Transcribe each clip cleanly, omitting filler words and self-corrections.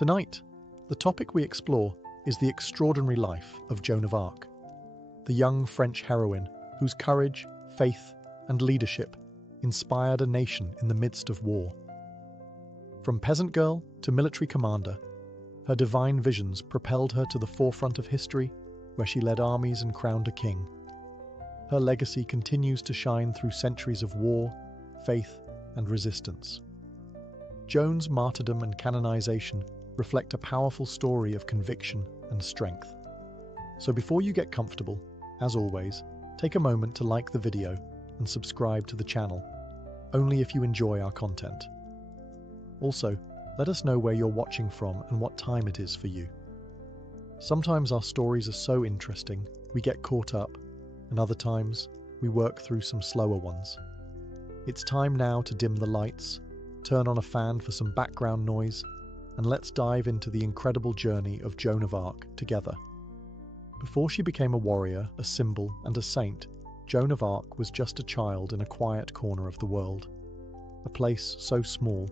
Tonight, the topic we explore is the extraordinary life of Joan of Arc, the young French heroine whose courage, faith, and leadership inspired a nation in the midst of war. From peasant girl to military commander, her divine visions propelled her to the forefront of history, where she led armies and crowned a king. Her legacy continues to shine through centuries of war, faith, and resistance. Joan's martyrdom and canonization reflect a powerful story of conviction and strength. So before you get comfortable, as always, take a moment to like the video and subscribe to the channel, only if you enjoy our content. Also, let us know where you're watching from and what time it is for you. Sometimes our stories are so interesting, we get caught up, and other times, we work through some slower ones. It's time now to dim the lights, turn on a fan for some background noise, and let's dive into the incredible journey of Joan of Arc together. Before she became a warrior, a symbol, and a saint, Joan of Arc was just a child in a quiet corner of the world. A place so small,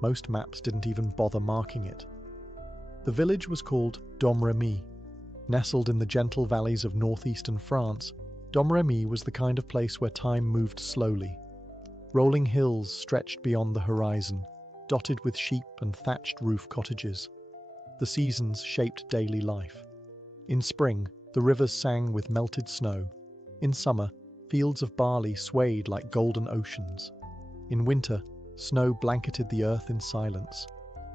most maps didn't even bother marking it. The village was called Domremy. Nestled in the gentle valleys of northeastern France, Domremy was the kind of place where time moved slowly. Rolling hills stretched beyond the horizon, dotted with sheep and thatched roof cottages. The seasons shaped daily life. In spring, the rivers sang with melted snow. In summer, fields of barley swayed like golden oceans. In winter, snow blanketed the earth in silence.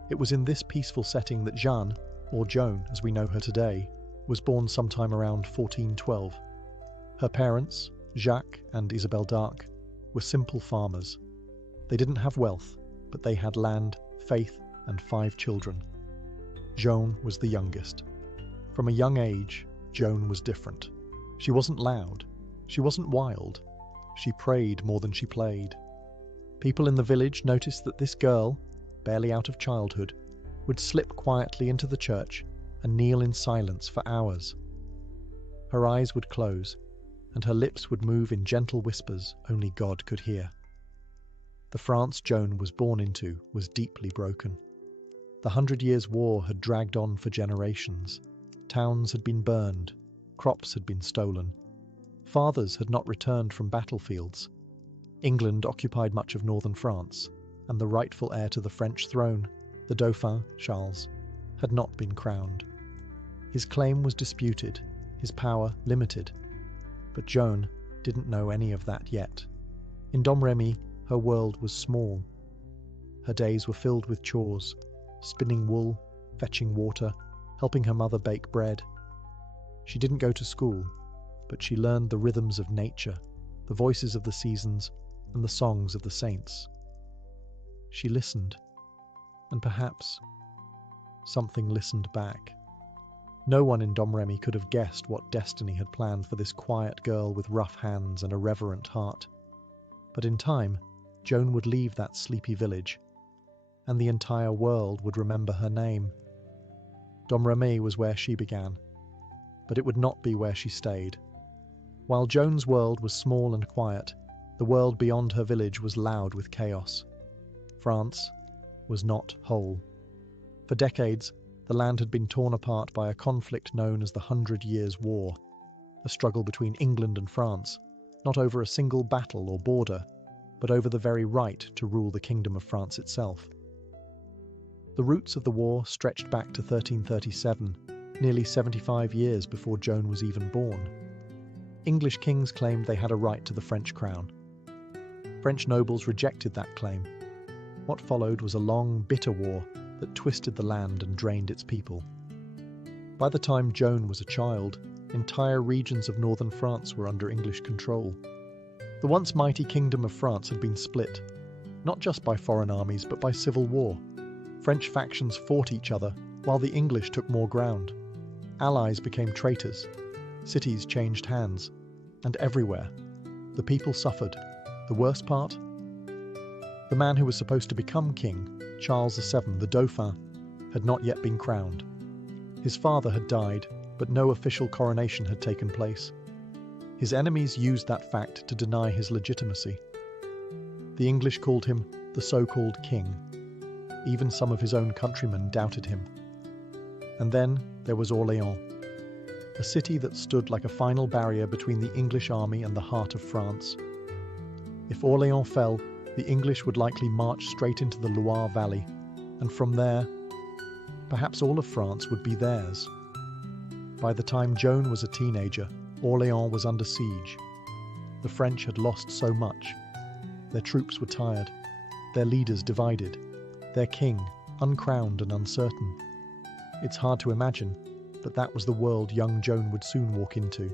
It was in this peaceful setting that Jeanne, or Joan as we know her today, was born sometime around 1412. Her parents, Jacques and Isabelle d'Arc, were simple farmers. They didn't have wealth, but they had land, faith, and 5 children. Joan was the youngest. From a young age, Joan was different. She wasn't loud. She wasn't wild. She prayed more than she played. People in the village noticed that this girl, barely out of childhood, would slip quietly into the church and kneel in silence for hours. Her eyes would close, and her lips would move in gentle whispers only God could hear. The France Joan was born into was deeply broken. The 100 Years' War had dragged on for generations. Towns had been burned, crops had been stolen. Fathers had not returned from battlefields. England occupied much of northern France, and the rightful heir to the French throne, the Dauphin, Charles, had not been crowned. His claim was disputed, his power limited. But Joan didn't know any of that yet. In Domremy, her world was small. Her days were filled with chores, spinning wool, fetching water, helping her mother bake bread. She didn't go to school, but she learned the rhythms of nature, the voices of the seasons, and the songs of the saints. She listened, and perhaps something listened back. No one in Domremy could have guessed what destiny had planned for this quiet girl with rough hands and a reverent heart. But in time, Joan would leave that sleepy village, and the entire world would remember her name. Domremy was where she began, but it would not be where she stayed. While Joan's world was small and quiet, the world beyond her village was loud with chaos. France was not whole. For decades, the land had been torn apart by a conflict known as the 100 Years' War, a struggle between England and France, not over a single battle or border, but over the very right to rule the Kingdom of France itself. The roots of the war stretched back to 1337, nearly 75 years before Joan was even born. English kings claimed they had a right to the French crown. French nobles rejected that claim. What followed was a long, bitter war that twisted the land and drained its people. By the time Joan was a child, entire regions of northern France were under English control. The once mighty Kingdom of France had been split, not just by foreign armies but by civil war. French factions fought each other, while the English took more ground. Allies became traitors, cities changed hands, and everywhere, the people suffered. The worst part? The man who was supposed to become king, Charles VII, the Dauphin, had not yet been crowned. His father had died, but no official coronation had taken place. His enemies used that fact to deny his legitimacy. The English called him the so-called king. Even some of his own countrymen doubted him. And then there was Orléans, a city that stood like a final barrier between the English army and the heart of France. If Orléans fell, the English would likely march straight into the Loire Valley, and from there, perhaps all of France would be theirs. By the time Joan was a teenager, Orléans was under siege. The French had lost so much. Their troops were tired, their leaders divided, their king uncrowned and uncertain. It's hard to imagine, but that was the world young Joan would soon walk into.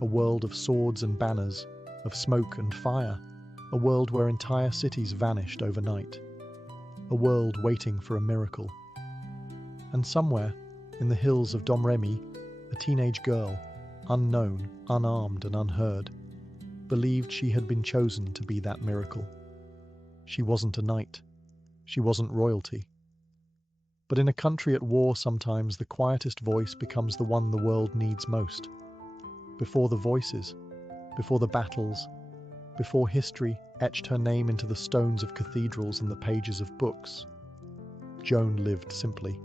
A world of swords and banners, of smoke and fire, a world where entire cities vanished overnight. A world waiting for a miracle. And somewhere, in the hills of Domremy, a teenage girl, unknown, unarmed and unheard, believed she had been chosen to be that miracle. She wasn't a knight. She wasn't royalty. But in a country at war, sometimes the quietest voice becomes the one the world needs most. Before the voices, before the battles, before history etched her name into the stones of cathedrals and the pages of books, Joan lived simply.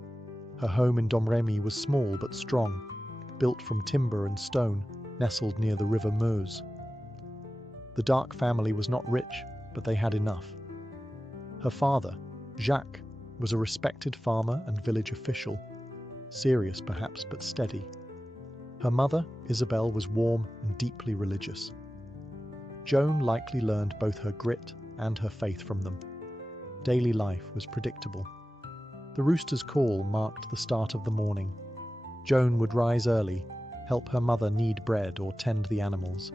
Her home in Domremy was small but strong, built from timber and stone, nestled near the river Meuse. The Dark family was not rich, but they had enough. Her father, Jacques, was a respected farmer and village official, serious perhaps, but steady. Her mother, Isabel, was warm and deeply religious. Joan likely learned both her grit and her faith from them. Daily life was predictable. The rooster's call marked the start of the morning. Joan would rise early, help her mother knead bread or tend the animals.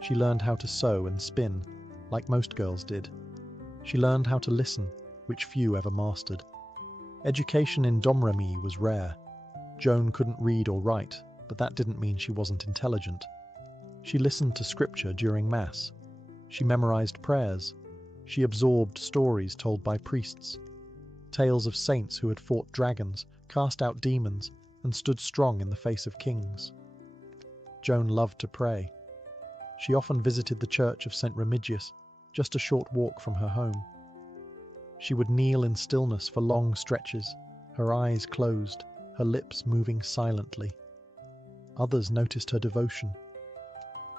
She learned how to sew and spin, like most girls did. She learned how to listen, which few ever mastered. Education in Domremy was rare. Joan couldn't read or write, but that didn't mean she wasn't intelligent. She listened to scripture during Mass. She memorized prayers. She absorbed stories told by priests. Tales of saints who had fought dragons, cast out demons, and stood strong in the face of kings. Joan loved to pray. She often visited the church of St. Remigius, just a short walk from her home. She would kneel in stillness for long stretches, her eyes closed, her lips moving silently. Others noticed her devotion.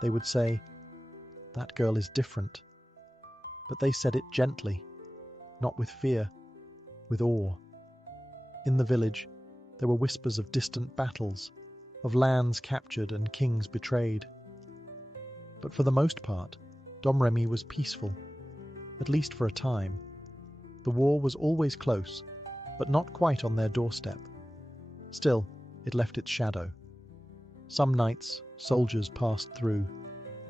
They would say, "That girl is different." But they said it gently, not with fear, with awe. In the village, there were whispers of distant battles, of lands captured and kings betrayed. But for the most part, Domremy was peaceful, at least for a time. The war was always close, but not quite on their doorstep. Still, it left its shadow. Some nights, soldiers passed through.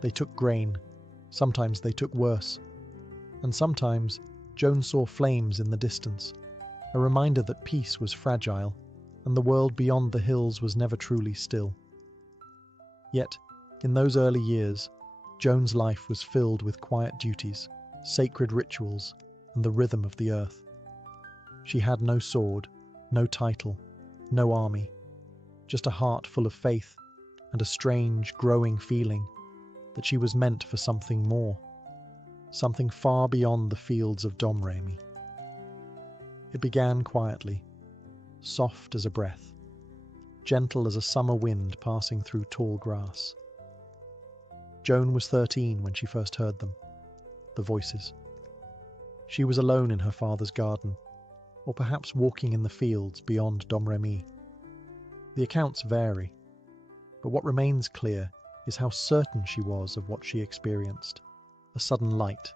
They took grain. Sometimes they took worse. And sometimes, Joan saw flames in the distance, a reminder that peace was fragile, and the world beyond the hills was never truly still. Yet, in those early years, Joan's life was filled with quiet duties, sacred rituals, and the rhythm of the earth. She had no sword, no title, no army, just a heart full of faith and a strange, growing feeling that she was meant for something more, something far beyond the fields of Domremy. It began quietly, soft as a breath, gentle as a summer wind passing through tall grass. Joan was 13 when she first heard them, the voices. She was alone in her father's garden, or perhaps walking in the fields beyond Domremy. The accounts vary, but what remains clear is how certain she was of what she experienced. A sudden light,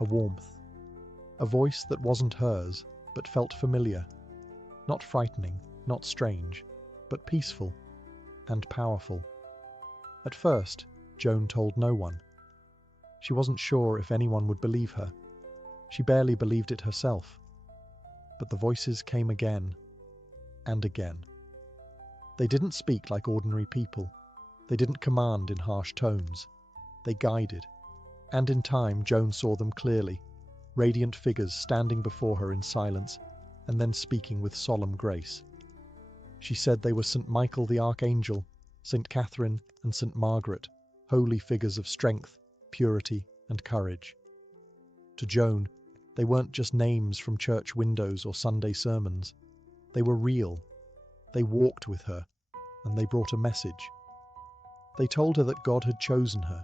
a warmth, a voice that wasn't hers, but felt familiar, not frightening, not strange, but peaceful and powerful. At first, Joan told no one. She wasn't sure if anyone would believe her. She barely believed it herself. But the voices came again and again. They didn't speak like ordinary people. They didn't command in harsh tones. They guided. And in time, Joan saw them clearly, radiant figures standing before her in silence, and then speaking with solemn grace. She said they were St. Michael the Archangel, St. Catherine, and St. Margaret, holy figures of strength, purity, and courage. To Joan, They weren't just names from church windows or Sunday sermons. They were real. They walked with her, and they brought a message. They told her that God had chosen her,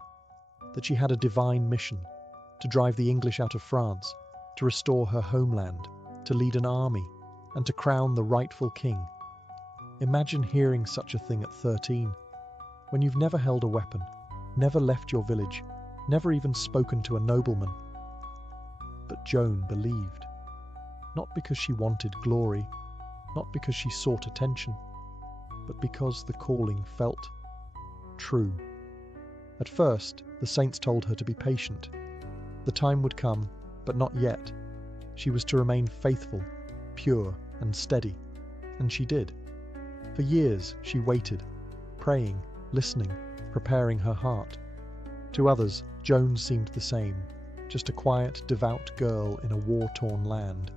that she had a divine mission to drive the English out of France, to restore her homeland, to lead an army, and to crown the rightful king. Imagine hearing such a thing at 13, when you've never held a weapon, never left your village, never even spoken to a nobleman. But Joan believed, not because she wanted glory, not because she sought attention, but because the calling felt true. At first, the saints told her to be patient. The time would come, but not yet. She was to remain faithful, pure, and steady, and she did. For years, she waited, praying, listening, preparing her heart. To others, Joan seemed the same, just a quiet, devout girl in a war-torn land.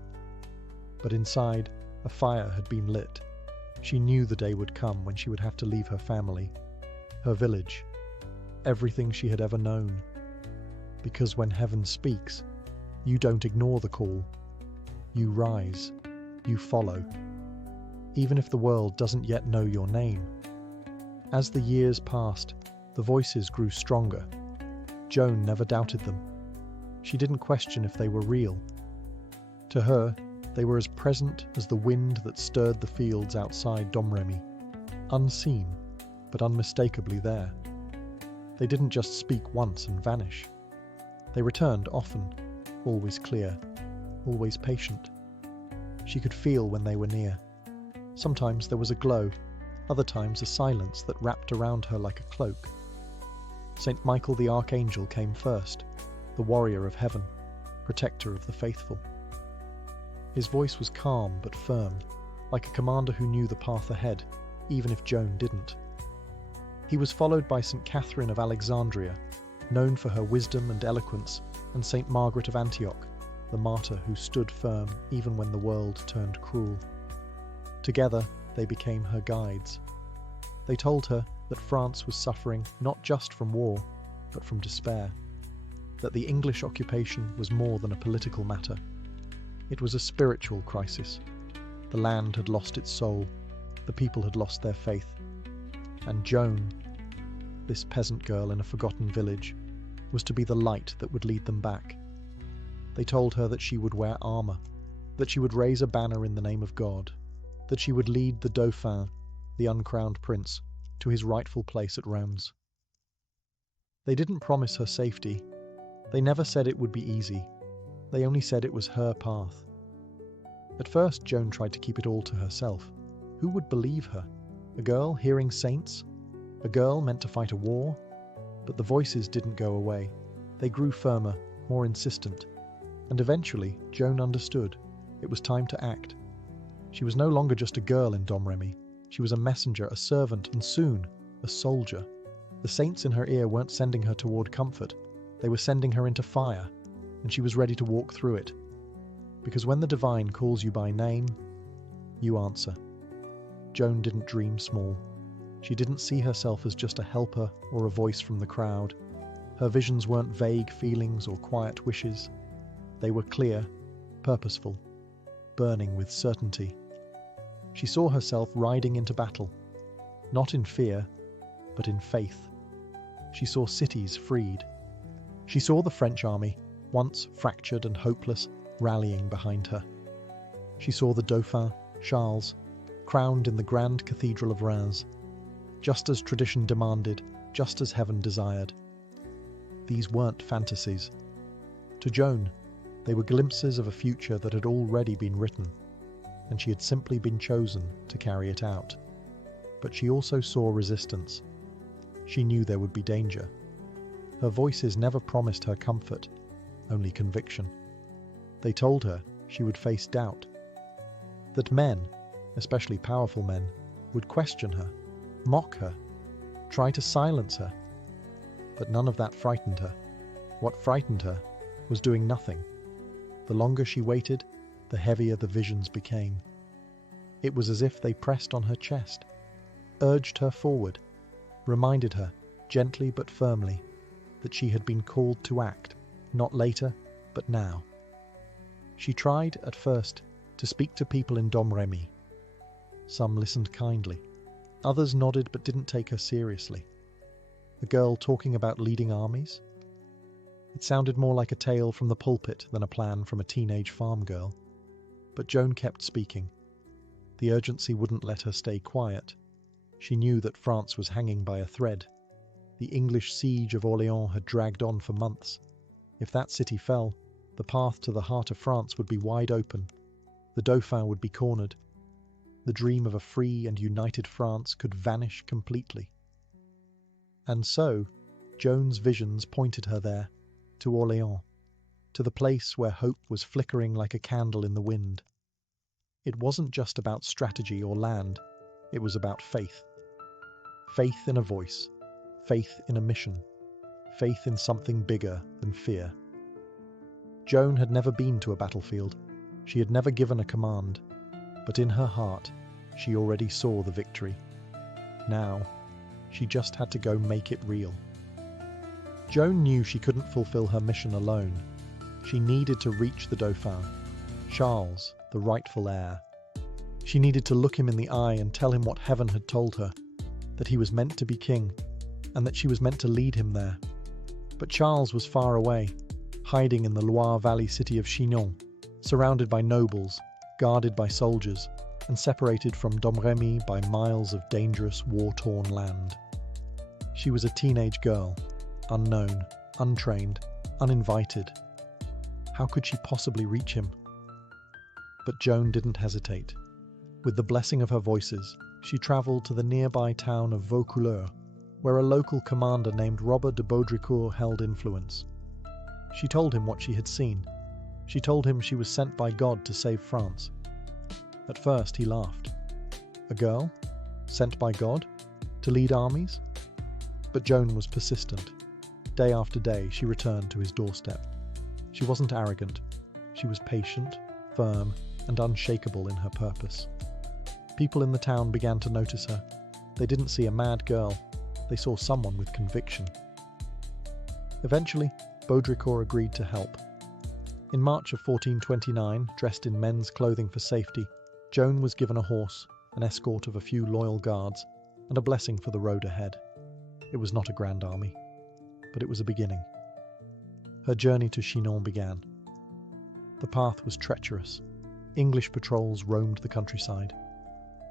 But inside, a fire had been lit. She knew the day would come when she would have to leave her family, her village, everything she had ever known. Because when heaven speaks, you don't ignore the call. You rise, you follow, even if the world doesn't yet know your name. As the years passed, the voices grew stronger. Joan never doubted them. She didn't question if they were real. To her, they were as present as the wind that stirred the fields outside Domremy, unseen, but unmistakably there. They didn't just speak once and vanish. They returned often, always clear, always patient. She could feel when they were near. Sometimes there was a glow, other times a silence that wrapped around her like a cloak. Saint Michael the Archangel came first, the warrior of heaven, protector of the faithful. His voice was calm but firm, like a commander who knew the path ahead, even if Joan didn't. He was followed by St. Catherine of Alexandria, known for her wisdom and eloquence, and St. Margaret of Antioch, the martyr who stood firm even when the world turned cruel. Together, they became her guides. They told her that France was suffering not just from war, but from despair, that the English occupation was more than a political matter. It was a spiritual crisis. The land had lost its soul, the people had lost their faith. And Joan, this peasant girl in a forgotten village, was to be the light that would lead them back. They told her that she would wear armour, that she would raise a banner in the name of God, that she would lead the Dauphin, the uncrowned prince, to his rightful place at Reims. They didn't promise her safety. They never said it would be easy. They only said it was her path. At first, Joan tried to keep it all to herself. Who would believe her? A girl hearing saints? A girl meant to fight a war? But the voices didn't go away. They grew firmer, more insistent. And eventually, Joan understood. It was time to act. She was no longer just a girl in Domremy. She was a messenger, a servant, and soon, a soldier. The saints in her ear weren't sending her toward comfort. They were sending her into fire, and she was ready to walk through it. Because when the divine calls you by name, you answer. Joan didn't dream small. She didn't see herself as just a helper or a voice from the crowd. Her visions weren't vague feelings or quiet wishes. They were clear, purposeful, burning with certainty. She saw herself riding into battle, not in fear, but in faith. She saw cities freed. She saw the French army, once fractured and hopeless, rallying behind her. She saw the Dauphin, Charles, crowned in the grand cathedral of Reims, just as tradition demanded, just as heaven desired. These weren't fantasies. To Joan, they were glimpses of a future that had already been written, and she had simply been chosen to carry it out. But she also saw resistance. She knew there would be danger. Her voices never promised her comfort, only conviction. They told her she would face doubt, that men, especially powerful men, would question her, mock her, try to silence her. But none of that frightened her. What frightened her was doing nothing. The longer she waited, the heavier the visions became. It was as if they pressed on her chest, urged her forward, reminded her, gently but firmly, that she had been called to act, not later, but now. She tried, at first, to speak to people in Domremy. Some listened kindly. Others nodded but didn't take her seriously. A girl talking about leading armies? It sounded more like a tale from the pulpit than a plan from a teenage farm girl. But Joan kept speaking. The urgency wouldn't let her stay quiet. She knew that France was hanging by a thread. The English siege of Orléans had dragged on for months. If that city fell, the path to the heart of France would be wide open. The Dauphin would be cornered. The dream of a free and united France could vanish completely. And so, Joan's visions pointed her there, to Orléans, to the place where hope was flickering like a candle in the wind. It wasn't just about strategy or land, it was about faith. Faith in a voice, faith in a mission, faith in something bigger than fear. Joan had never been to a battlefield. She had never given a command, but in her heart, she already saw the victory. Now, she just had to go make it real. Joan knew she couldn't fulfill her mission alone. She needed to reach the Dauphin, Charles, the rightful heir. She needed to look him in the eye and tell him what heaven had told her, that he was meant to be king, and that she was meant to lead him there. But Charles was far away, hiding in the Loire Valley city of Chinon, surrounded by nobles, guarded by soldiers, and separated from Domremy by miles of dangerous, war-torn land. She was a teenage girl, unknown, untrained, uninvited. How could she possibly reach him? But Joan didn't hesitate. With the blessing of her voices, she travelled to the nearby town of Vaucouleurs, where a local commander named Robert de Baudricourt held influence. She told him what she had seen. She told him she was sent by God to save France. At first he laughed. A girl? Sent by God? To lead armies? But Joan was persistent. Day after day she returned to his doorstep. She wasn't arrogant. She was patient, firm, and unshakable in her purpose. People in the town began to notice her. They didn't see a mad girl. They saw someone with conviction. Eventually, Baudricourt agreed to help. In March of 1429, dressed in men's clothing for safety, Joan was given a horse, an escort of a few loyal guards, and a blessing for the road ahead. It was not a grand army, but it was a beginning. Her journey to Chinon began. The path was treacherous. English patrols roamed the countryside.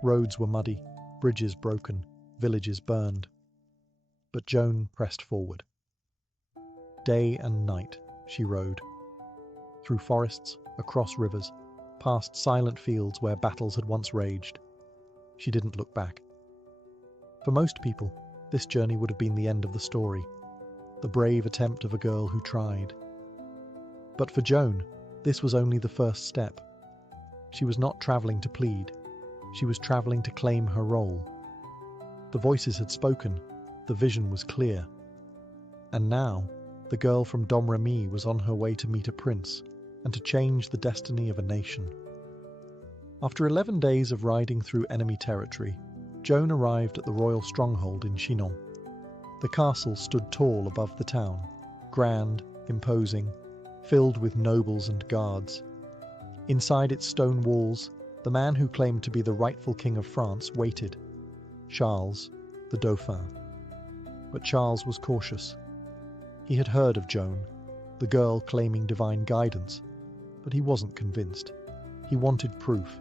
Roads were muddy, bridges broken, villages burned. But Joan pressed forward. Day and night she rode. Through forests, across rivers, past silent fields where battles had once raged. She didn't look back. For most people, this journey would have been the end of the story, the brave attempt of a girl who tried. But for Joan, this was only the first step. She was not travelling to plead. She was travelling to claim her role. The voices had spoken. The vision was clear. And now, the girl from Domremy was on her way to meet a prince and to change the destiny of a nation. After 11 days of riding through enemy territory, Joan arrived at the royal stronghold in Chinon. The castle stood tall above the town, grand, imposing, filled with nobles and guards. Inside its stone walls, the man who claimed to be the rightful king of France waited, Charles, the Dauphin. But Charles was cautious. He had heard of Joan, the girl claiming divine guidance, but he wasn't convinced. He wanted proof.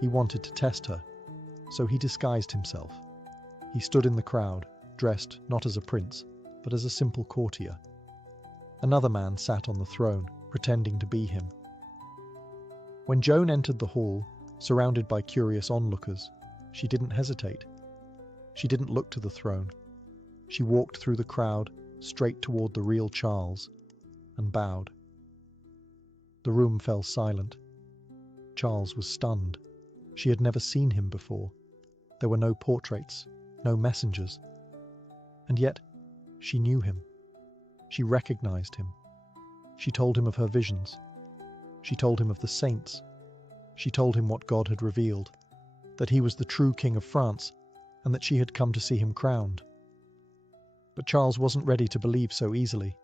He wanted to test her. So he disguised himself. He stood in the crowd, dressed not as a prince, but as a simple courtier. Another man sat on the throne, pretending to be him. When Joan entered the hall, surrounded by curious onlookers, she didn't hesitate. She didn't look to the throne. She walked through the crowd, straight toward the real Charles, and bowed. The room fell silent. Charles was stunned. She had never seen him before. There were no portraits, no messengers. And yet, she knew him. She recognized him. She told him of her visions. She told him of the saints. She told him what God had revealed, that he was the true king of France, and that she had come to see him crowned. But Charles wasn't ready to believe so easily.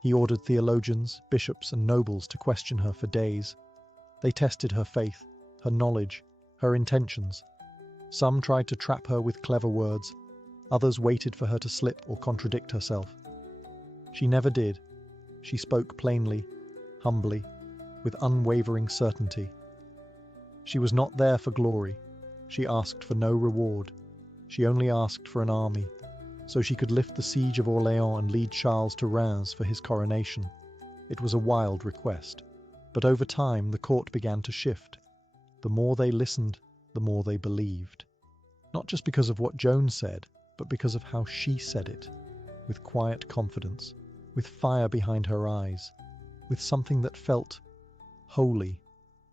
He ordered theologians, bishops, and nobles to question her for days. They tested her faith, her knowledge, her intentions. Some tried to trap her with clever words, others waited for her to slip or contradict herself. She never did. She spoke plainly, humbly, with unwavering certainty. She was not there for glory. She asked for no reward. She only asked for an army, so she could lift the siege of Orléans and lead Charles to Reims for his coronation. It was a wild request, but over time the court began to shift. The more they listened, the more they believed. Not just because of what Joan said, but because of how she said it, with quiet confidence, with fire behind her eyes, with something that felt holy.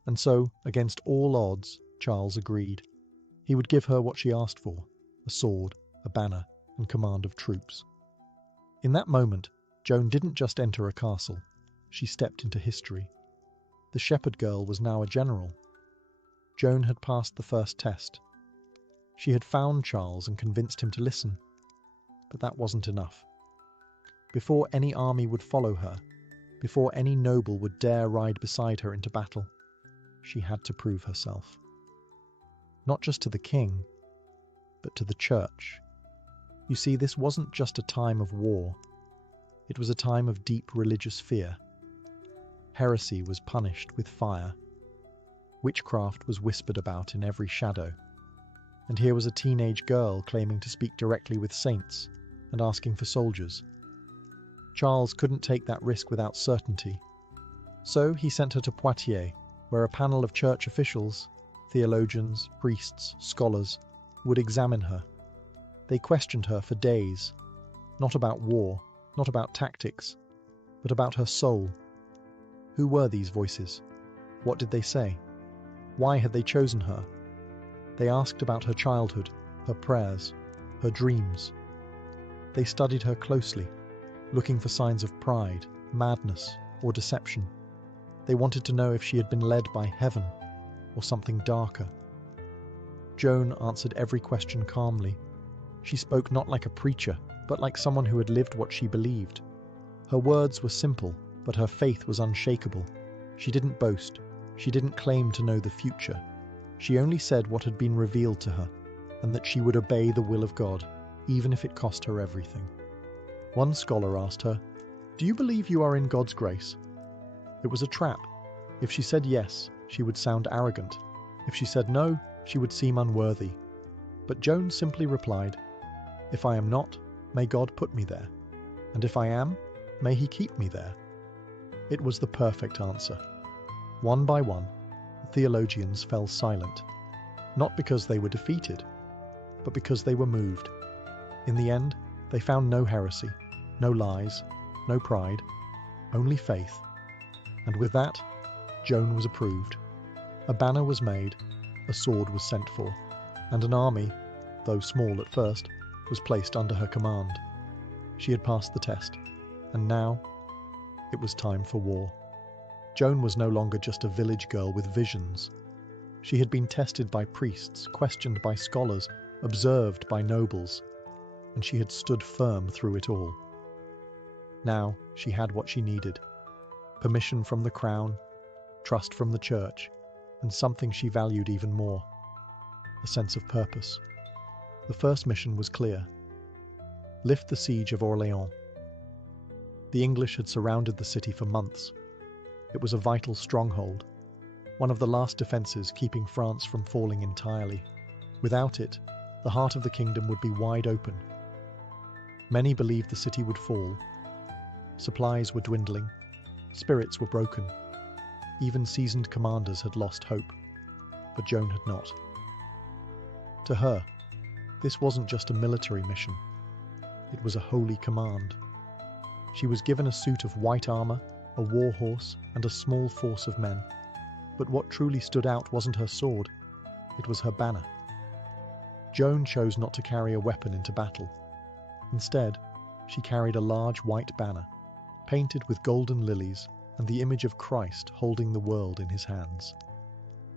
And so, against all odds, Charles agreed. He would give her what she asked for, a sword, a banner, and command of troops. In that moment, Joan didn't just enter a castle, she stepped into history. The shepherd girl was now a general. Joan had passed the first test. She had found Charles and convinced him to listen. But that wasn't enough. Before any army would follow her, before any noble would dare ride beside her into battle, she had to prove herself. Not just to the king, but to the church. You see, this wasn't just a time of war. It was a time of deep religious fear. Heresy was punished with fire. Witchcraft was whispered about in every shadow. And here was a teenage girl claiming to speak directly with saints and asking for soldiers. Charles couldn't take that risk without certainty. So he sent her to Poitiers, where a panel of church officials, theologians, priests, scholars, would examine her. They questioned her for days, not about war, not about tactics, but about her soul. Who were these voices? What did they say? Why had they chosen her? They asked about her childhood, her prayers, her dreams. They studied her closely, looking for signs of pride, madness, or deception. They wanted to know if she had been led by heaven or something darker. Joan answered every question calmly. She spoke not like a preacher, but like someone who had lived what she believed. Her words were simple, but her faith was unshakable. She didn't boast. She didn't claim to know the future. She only said what had been revealed to her, and that she would obey the will of God, even if it cost her everything. One scholar asked her, "Do you believe you are in God's grace?" It was a trap. If she said yes, she would sound arrogant. If she said no, she would seem unworthy. But Joan simply replied, "If I am not, may God put me there. And if I am, may He keep me there." It was the perfect answer. One by one, the theologians fell silent, not because they were defeated, but because they were moved. In the end, they found no heresy, no lies, no pride, only faith. And with that, Joan was approved. A banner was made, a sword was sent for, and an army, though small at first, was placed under her command. She had passed the test, and now it was time for war. Joan was no longer just a village girl with visions. She had been tested by priests, questioned by scholars, observed by nobles, and she had stood firm through it all. Now she had what she needed: permission from the crown, trust from the church, and something she valued even more: a sense of purpose. The first mission was clear: lift the siege of Orléans. The English had surrounded the city for months. It was a vital stronghold, one of the last defences keeping France from falling entirely. Without it, the heart of the kingdom would be wide open. Many believed the city would fall. Supplies were dwindling. Spirits were broken. Even seasoned commanders had lost hope, but Joan had not. To her, this wasn't just a military mission. It was a holy command. She was given a suit of white armour, a war horse, and a small force of men. But what truly stood out wasn't her sword, it was her banner. Joan chose not to carry a weapon into battle. Instead, she carried a large white banner, painted with golden lilies and the image of Christ holding the world in his hands.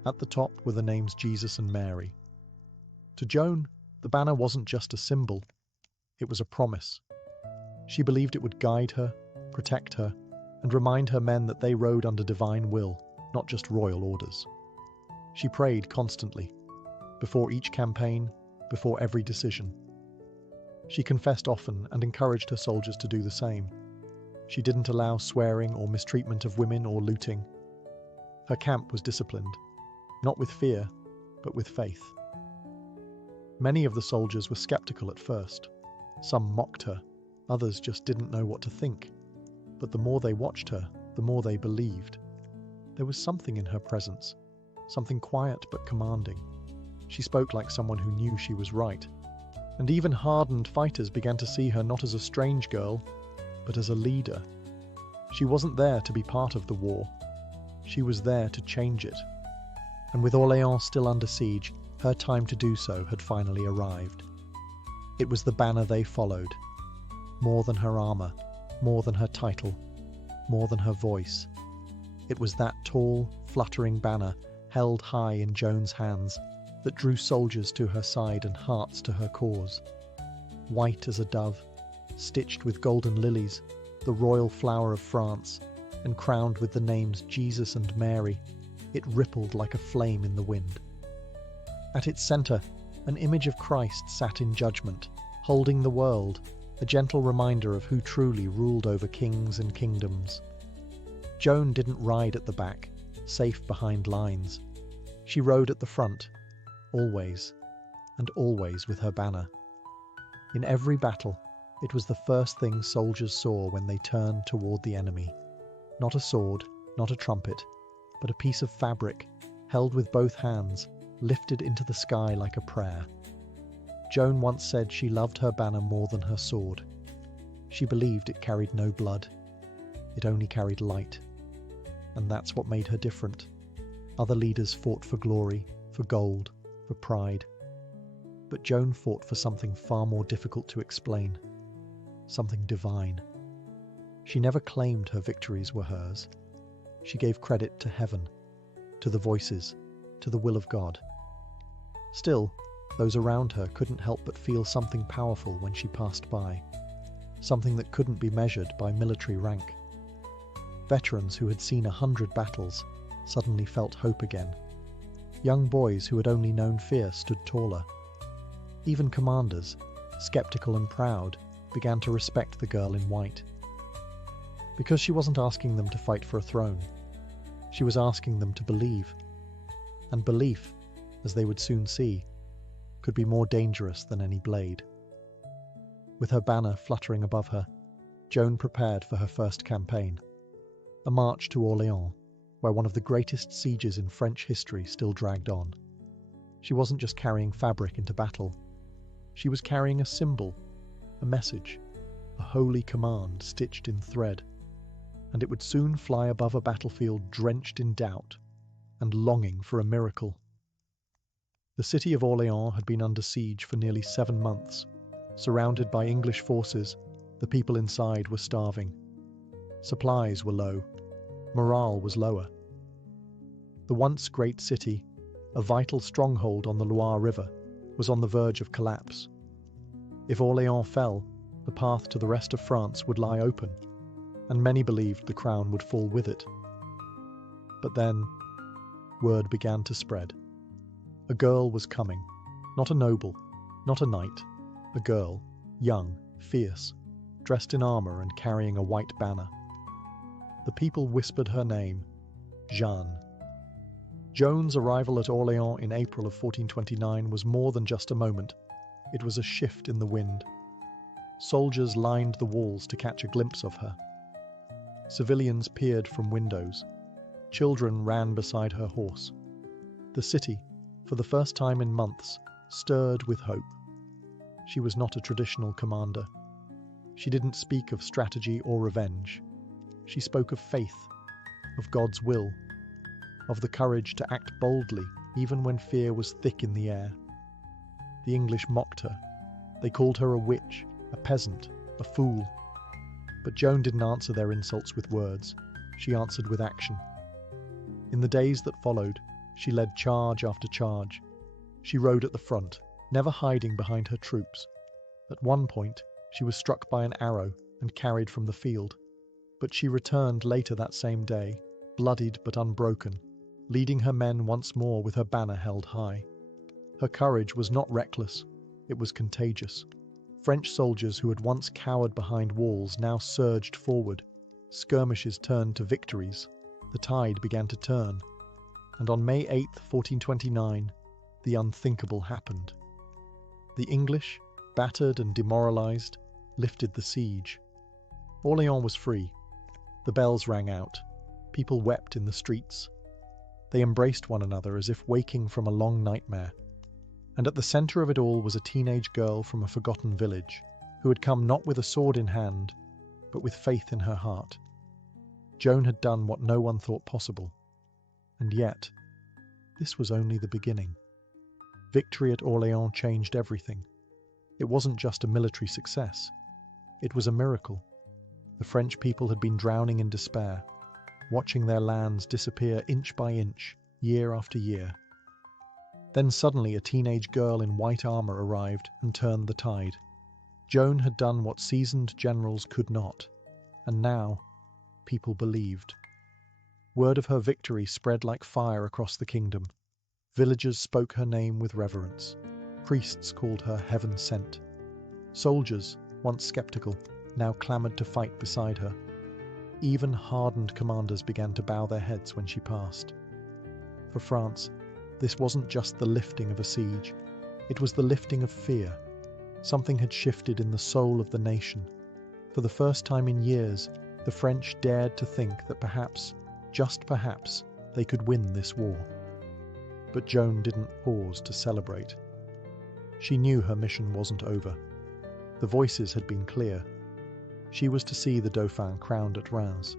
At the top were the names Jesus and Mary. To Joan, the banner wasn't just a symbol, it was a promise. She believed it would guide her, protect her, and remind her men that they rode under divine will. not just royal orders. She prayed constantly, before each campaign, before every decision. She confessed often and encouraged her soldiers to do the same. She didn't allow swearing or mistreatment of women or looting. Her camp was disciplined, not with fear, but with faith. Many of the soldiers were skeptical at first. Some mocked her, others just didn't know what to think. But the more they watched her, the more they believed. There was something in her presence, something quiet but commanding. She spoke like someone who knew she was right. And even hardened fighters began to see her not as a strange girl, but as a leader. She wasn't there to be part of the war. She was there to change it. And with Orléans still under siege, her time to do so had finally arrived. It was the banner they followed. More than her armor, more than her title, more than her voice. It was that tall, fluttering banner held high in Joan's hands that drew soldiers to her side and hearts to her cause. White as a dove, stitched with golden lilies, the royal flower of France, and crowned with the names Jesus and Mary, it rippled like a flame in the wind. At its center, an image of Christ sat in judgment, holding the world, a gentle reminder of who truly ruled over kings and kingdoms. Joan didn't ride at the back, safe behind lines. She rode at the front, always, and always with her banner. In every battle, it was the first thing soldiers saw when they turned toward the enemy. Not a sword, not a trumpet, but a piece of fabric, held with both hands, lifted into the sky like a prayer. Joan once said she loved her banner more than her sword. She believed it carried no blood. It only carried light. And that's what made her different. Other leaders fought for glory, for gold, for pride. But Joan fought for something far more difficult to explain. Something divine. She never claimed her victories were hers. She gave credit to heaven, to the voices, to the will of God. Still, those around her couldn't help but feel something powerful when she passed by. Something that couldn't be measured by military rank. Veterans who had seen 100 battles suddenly felt hope again. Young boys who had only known fear stood taller. Even commanders, skeptical and proud, began to respect the girl in white. Because she wasn't asking them to fight for a throne. She was asking them to believe. And belief, as they would soon see, could be more dangerous than any blade. With her banner fluttering above her, Joan prepared for her first campaign. A march to Orléans, where one of the greatest sieges in French history still dragged on. She wasn't just carrying fabric into battle. She was carrying a symbol, a message, a holy command stitched in thread. And it would soon fly above a battlefield drenched in doubt and longing for a miracle. The city of Orléans had been under siege for nearly 7 months. Surrounded by English forces, the people inside were starving. Supplies were low. Morale was lower. The once great city, a vital stronghold on the Loire River, was on the verge of collapse. If Orléans fell, the path to the rest of France would lie open, and many believed the crown would fall with it. But then, word began to spread. A girl was coming, not a noble, not a knight, a girl, young, fierce, dressed in armor and carrying a white banner. The people whispered her name, Joan. Joan's arrival at Orléans in April of 1429 was more than just a moment. It was a shift in the wind. Soldiers lined the walls to catch a glimpse of her. Civilians peered from windows. Children ran beside her horse. The city, for the first time in months, stirred with hope. She was not a traditional commander. She didn't speak of strategy or revenge. She spoke of faith, of God's will, of the courage to act boldly even when fear was thick in the air. The English mocked her. They called her a witch, a peasant, a fool. But Joan didn't answer their insults with words. She answered with action. In the days that followed, she led charge after charge. She rode at the front, never hiding behind her troops. At one point, she was struck by an arrow and carried from the field. But she returned later that same day, bloodied but unbroken, leading her men once more with her banner held high. Her courage was not reckless, it was contagious. French soldiers who had once cowered behind walls now surged forward. Skirmishes turned to victories. The tide began to turn. And on May 8th, 1429, the unthinkable happened. The English, battered and demoralized, lifted the siege. Orléans was free. The bells rang out. People wept in the streets. They embraced one another as if waking from a long nightmare. And at the center of it all was a teenage girl from a forgotten village, who had come not with a sword in hand, but with faith in her heart. Joan had done what no one thought possible. And yet, this was only the beginning. Victory at Orléans changed everything. It wasn't just a military success. It was a miracle. The French people had been drowning in despair, watching their lands disappear inch by inch, year after year. Then suddenly a teenage girl in white armor arrived and turned the tide. Joan had done what seasoned generals could not, and now people believed. Word of her victory spread like fire across the kingdom. Villagers spoke her name with reverence. Priests called her heaven sent. Soldiers, once skeptical, now clamored to fight beside her. Even hardened commanders began to bow their heads when she passed. For France, this wasn't just the lifting of a siege. It was the lifting of fear. Something had shifted in the soul of the nation. For the first time in years, the French dared to think that perhaps, just perhaps, they could win this war. But Joan didn't pause to celebrate. She knew her mission wasn't over. The voices had been clear. She was to see the Dauphin crowned at Reims.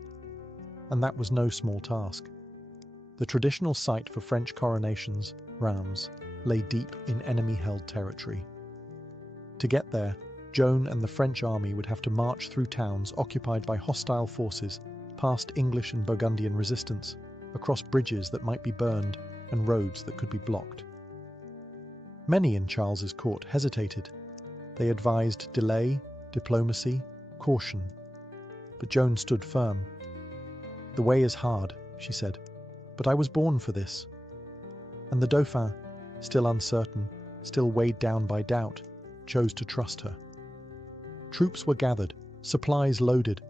And that was no small task. The traditional site for French coronations, Reims, lay deep in enemy-held territory. To get there, Joan and the French army would have to march through towns occupied by hostile forces, past English and Burgundian resistance, across bridges that might be burned and roads that could be blocked. Many in Charles's court hesitated. They advised delay, diplomacy, caution. But Joan stood firm. "The way is hard," she said, "but I was born for this." And the Dauphin, still uncertain, still weighed down by doubt, chose to trust her. Troops were gathered, supplies loaded.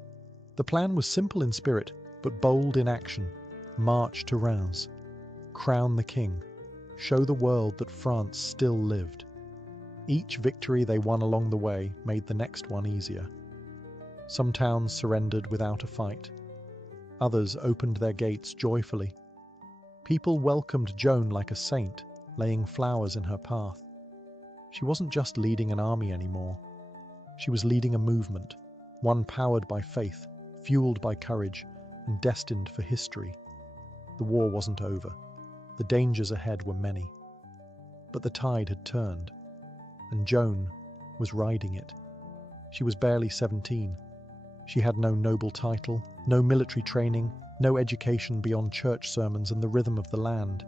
The plan was simple in spirit, but bold in action. March to Reims. Crown the king. Show the world that France still lived. Each victory they won along the way made the next one easier. Some towns surrendered without a fight. Others opened their gates joyfully. People welcomed Joan like a saint, laying flowers in her path. She wasn't just leading an army anymore. She was leading a movement, one powered by faith, fueled by courage, and destined for history. The war wasn't over. The dangers ahead were many. But the tide had turned, and Joan was riding it. She was barely 17. She had no noble title, no military training, no education beyond church sermons and the rhythm of the land.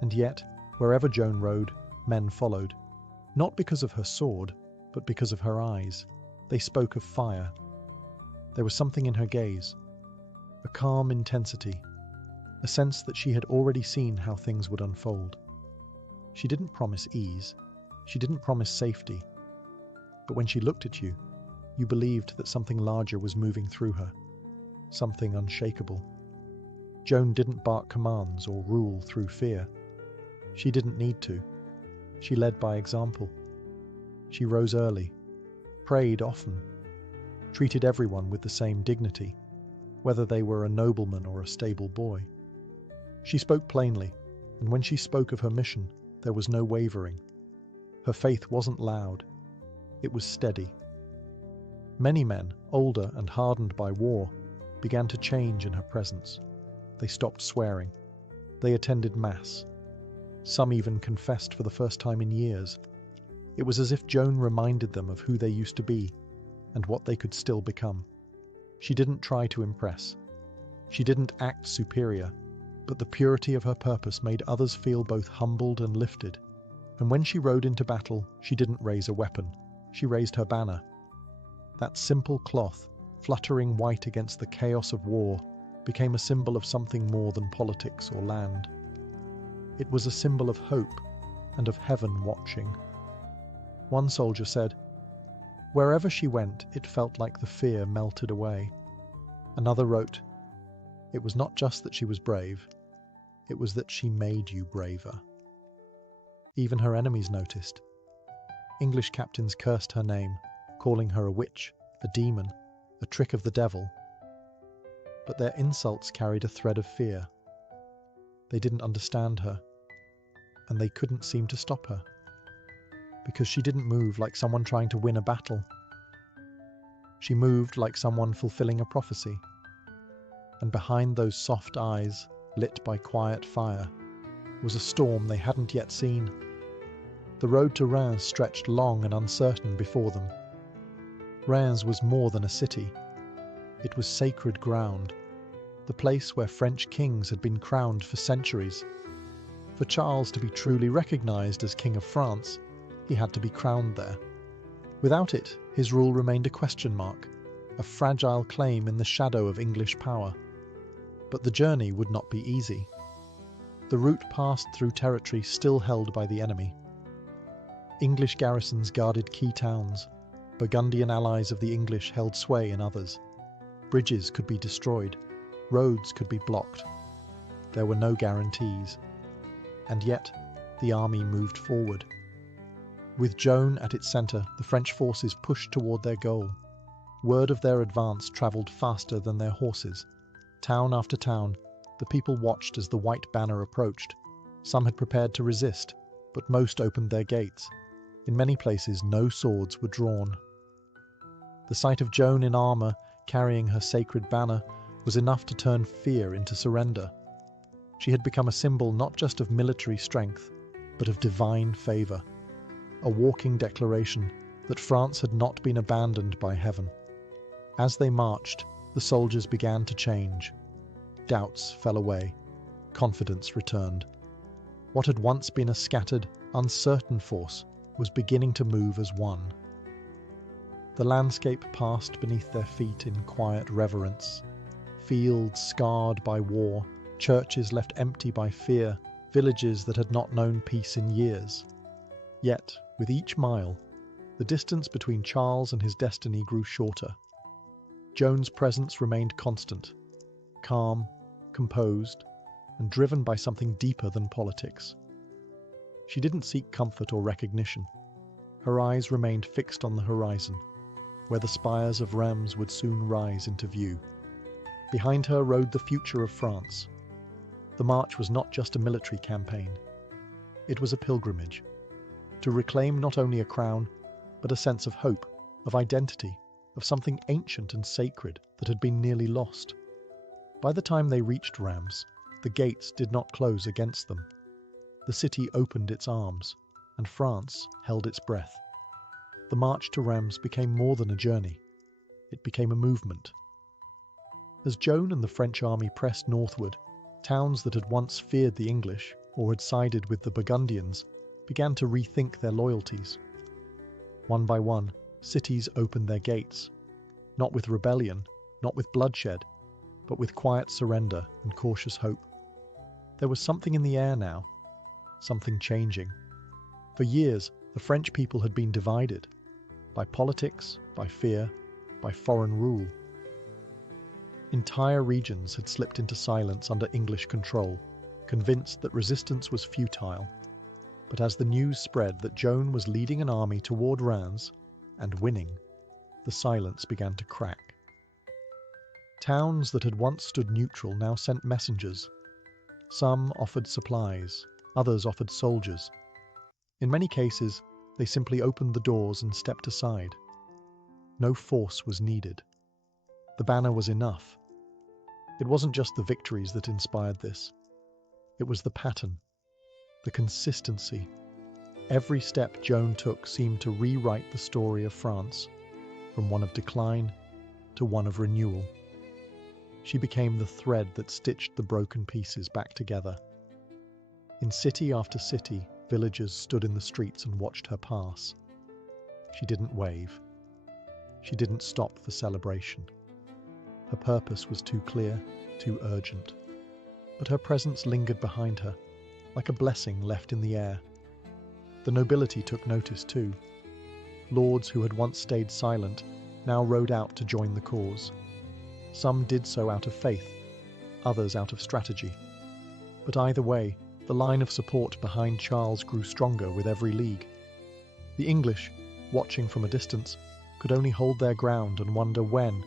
And yet, wherever Joan rode, men followed. Not because of her sword, but because of her eyes. They spoke of fire. There was something in her gaze, a calm intensity, a sense that she had already seen how things would unfold. She didn't promise ease. She didn't promise safety. But when she looked at you, you believed that something larger was moving through her, something unshakable. Joan didn't bark commands or rule through fear. She didn't need to. She led by example. She rose early, prayed often, treated everyone with the same dignity, whether they were a nobleman or a stable boy. She spoke plainly, and when she spoke of her mission, there was no wavering. Her faith wasn't loud. It was steady. Many men, older and hardened by war, began to change in her presence. They stopped swearing. They attended Mass. Some even confessed for the first time in years. It was as if Joan reminded them of who they used to be and what they could still become. She didn't try to impress. She didn't act superior, but the purity of her purpose made others feel both humbled and lifted. And when she rode into battle, she didn't raise a weapon. She raised her banner. That simple cloth, fluttering white against the chaos of war, became a symbol of something more than politics or land. It was a symbol of hope and of heaven watching. One soldier said, "Wherever she went, it felt like the fear melted away." Another wrote, "It was not just that she was brave, it was that she made you braver." Even her enemies noticed. English captains cursed her name, calling her a witch, a demon, a trick of the devil. But their insults carried a thread of fear. They didn't understand her, and they couldn't seem to stop her, because she didn't move like someone trying to win a battle. She moved like someone fulfilling a prophecy. And behind those soft eyes, lit by quiet fire, was a storm they hadn't yet seen. The road to Reims stretched long and uncertain before them. Reims was more than a city. It was sacred ground, the place where French kings had been crowned for centuries. For Charles to be truly recognised as King of France, he had to be crowned there. Without it, his rule remained a question mark, a fragile claim in the shadow of English power. But the journey would not be easy. The route passed through territory still held by the enemy. English garrisons guarded key towns. Burgundian allies of the English held sway in others. Bridges could be destroyed. Roads could be blocked. There were no guarantees. And yet, the army moved forward. With Joan at its centre, the French forces pushed toward their goal. Word of their advance travelled faster than their horses. Town after town, the people watched as the white banner approached. Some had prepared to resist, but most opened their gates. In many places, no swords were drawn. The sight of Joan in armour, carrying her sacred banner, was enough to turn fear into surrender. She had become a symbol not just of military strength, but of divine favour, a walking declaration that France had not been abandoned by heaven. As they marched, the soldiers began to change. Doubts fell away. Confidence returned. What had once been a scattered, uncertain force was beginning to move as one. The landscape passed beneath their feet in quiet reverence. Fields scarred by war, churches left empty by fear, villages that had not known peace in years. Yet, with each mile, the distance between Charles and his destiny grew shorter. Joan's presence remained constant, calm, composed, and driven by something deeper than politics. She didn't seek comfort or recognition. Her eyes remained fixed on the horizon, where the spires of Reims would soon rise into view. Behind her rode the future of France. The march was not just a military campaign. It was a pilgrimage, to reclaim not only a crown, but a sense of hope, of identity, of something ancient and sacred that had been nearly lost. By the time they reached Reims, the gates did not close against them. The city opened its arms, and France held its breath. The march to Reims became more than a journey. It became a movement. As Joan and the French army pressed northward, towns that had once feared the English or had sided with the Burgundians began to rethink their loyalties. One by one, cities opened their gates, not with rebellion, not with bloodshed, but with quiet surrender and cautious hope. There was something in the air now, something changing. For years, the French people had been divided by politics, by fear, by foreign rule. Entire regions had slipped into silence under English control, convinced that resistance was futile. But as the news spread that Joan was leading an army toward Reims, and winning, the silence began to crack. Towns that had once stood neutral now sent messengers. Some offered supplies, others offered soldiers. In many cases, they simply opened the doors and stepped aside. No force was needed. The banner was enough. It wasn't just the victories that inspired this. It was the pattern, the consistency. Every step Joan took seemed to rewrite the story of France, from one of decline to one of renewal. She became the thread that stitched the broken pieces back together. In city after city, villagers stood in the streets and watched her pass. She didn't wave. She didn't stop for celebration. Her purpose was too clear, too urgent. But her presence lingered behind her, like a blessing left in the air. The nobility took notice too. Lords who had once stayed silent now rode out to join the cause. Some did so out of faith, others out of strategy. But either way, the line of support behind Charles grew stronger with every league. The English, watching from a distance, could only hold their ground and wonder when,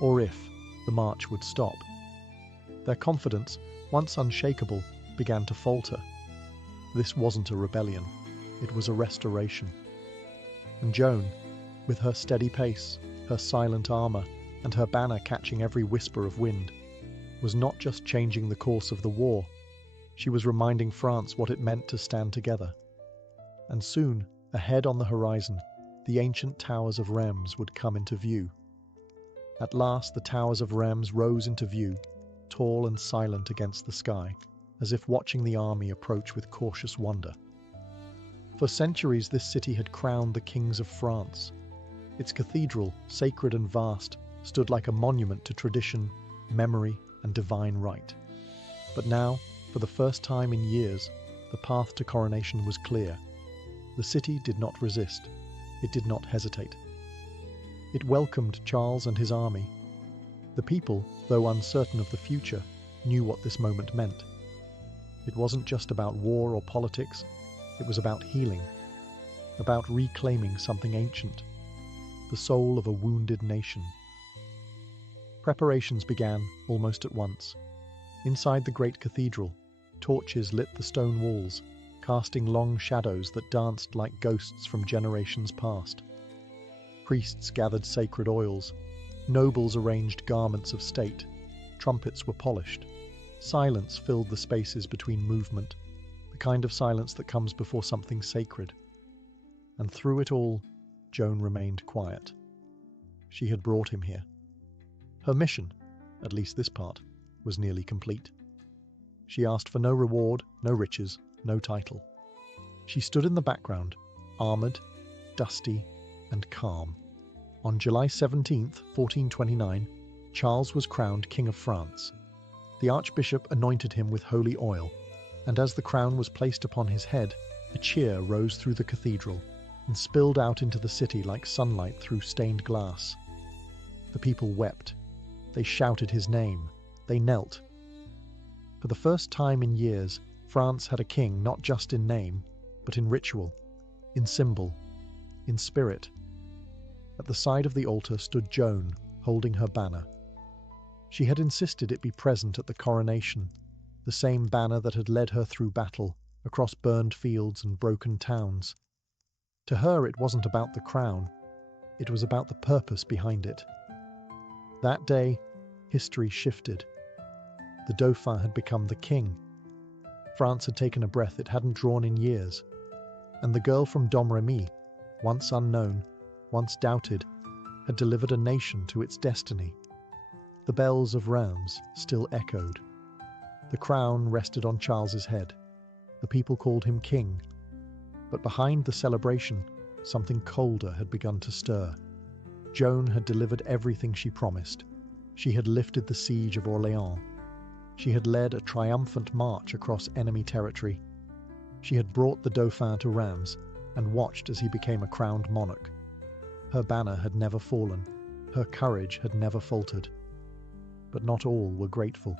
or if, the march would stop. Their confidence, once unshakable, began to falter. This wasn't a rebellion, it was a restoration. And Joan, with her steady pace, her silent armour, and her banner catching every whisper of wind, was not just changing the course of the war, she was reminding France what it meant to stand together. And soon, ahead on the horizon, the ancient towers of Rheims would come into view. At last the towers of Rheims rose into view, tall and silent against the sky, as if watching the army approach with cautious wonder. For centuries this city had crowned the kings of France. Its cathedral, sacred and vast, stood like a monument to tradition, memory, and divine right. But now, for the first time in years, the path to coronation was clear. The city did not resist. It did not hesitate. It welcomed Charles and his army. The people, though uncertain of the future, knew what this moment meant. It wasn't just about war or politics, it was about healing, about reclaiming something ancient, the soul of a wounded nation. Preparations began almost at once. Inside the great cathedral, torches lit the stone walls, casting long shadows that danced like ghosts from generations past. Priests gathered sacred oils, nobles arranged garments of state, trumpets were polished. Silence filled the spaces between movement, the kind of silence that comes before something sacred. And through it all, Joan remained quiet. She had brought him here. Her mission, at least this part, was nearly complete. She asked for no reward, no riches, no title. She stood in the background, armoured, dusty, and calm. On July 17th, 1429, Charles was crowned King of France. The Archbishop anointed him with holy oil, and as the crown was placed upon his head, a cheer rose through the cathedral and spilled out into the city like sunlight through stained glass. The people wept. They shouted his name. They knelt. For the first time in years, France had a king not just in name, but in ritual, in symbol, in spirit. At the side of the altar stood Joan, holding her banner. She had insisted it be present at the coronation, the same banner that had led her through battle, across burned fields and broken towns. To her it wasn't about the crown, it was about the purpose behind it. That day, history shifted. The Dauphin had become the king. France had taken a breath it hadn't drawn in years, and the girl from Domremy, once unknown, once doubted, had delivered a nation to its destiny. The bells of Rheims still echoed. The crown rested on Charles's head. The people called him king. But behind the celebration, something colder had begun to stir. Joan had delivered everything she promised. She had lifted the siege of Orléans. She had led a triumphant march across enemy territory. She had brought the Dauphin to Rheims and watched as he became a crowned monarch. Her banner had never fallen. Her courage had never faltered. But not all were grateful.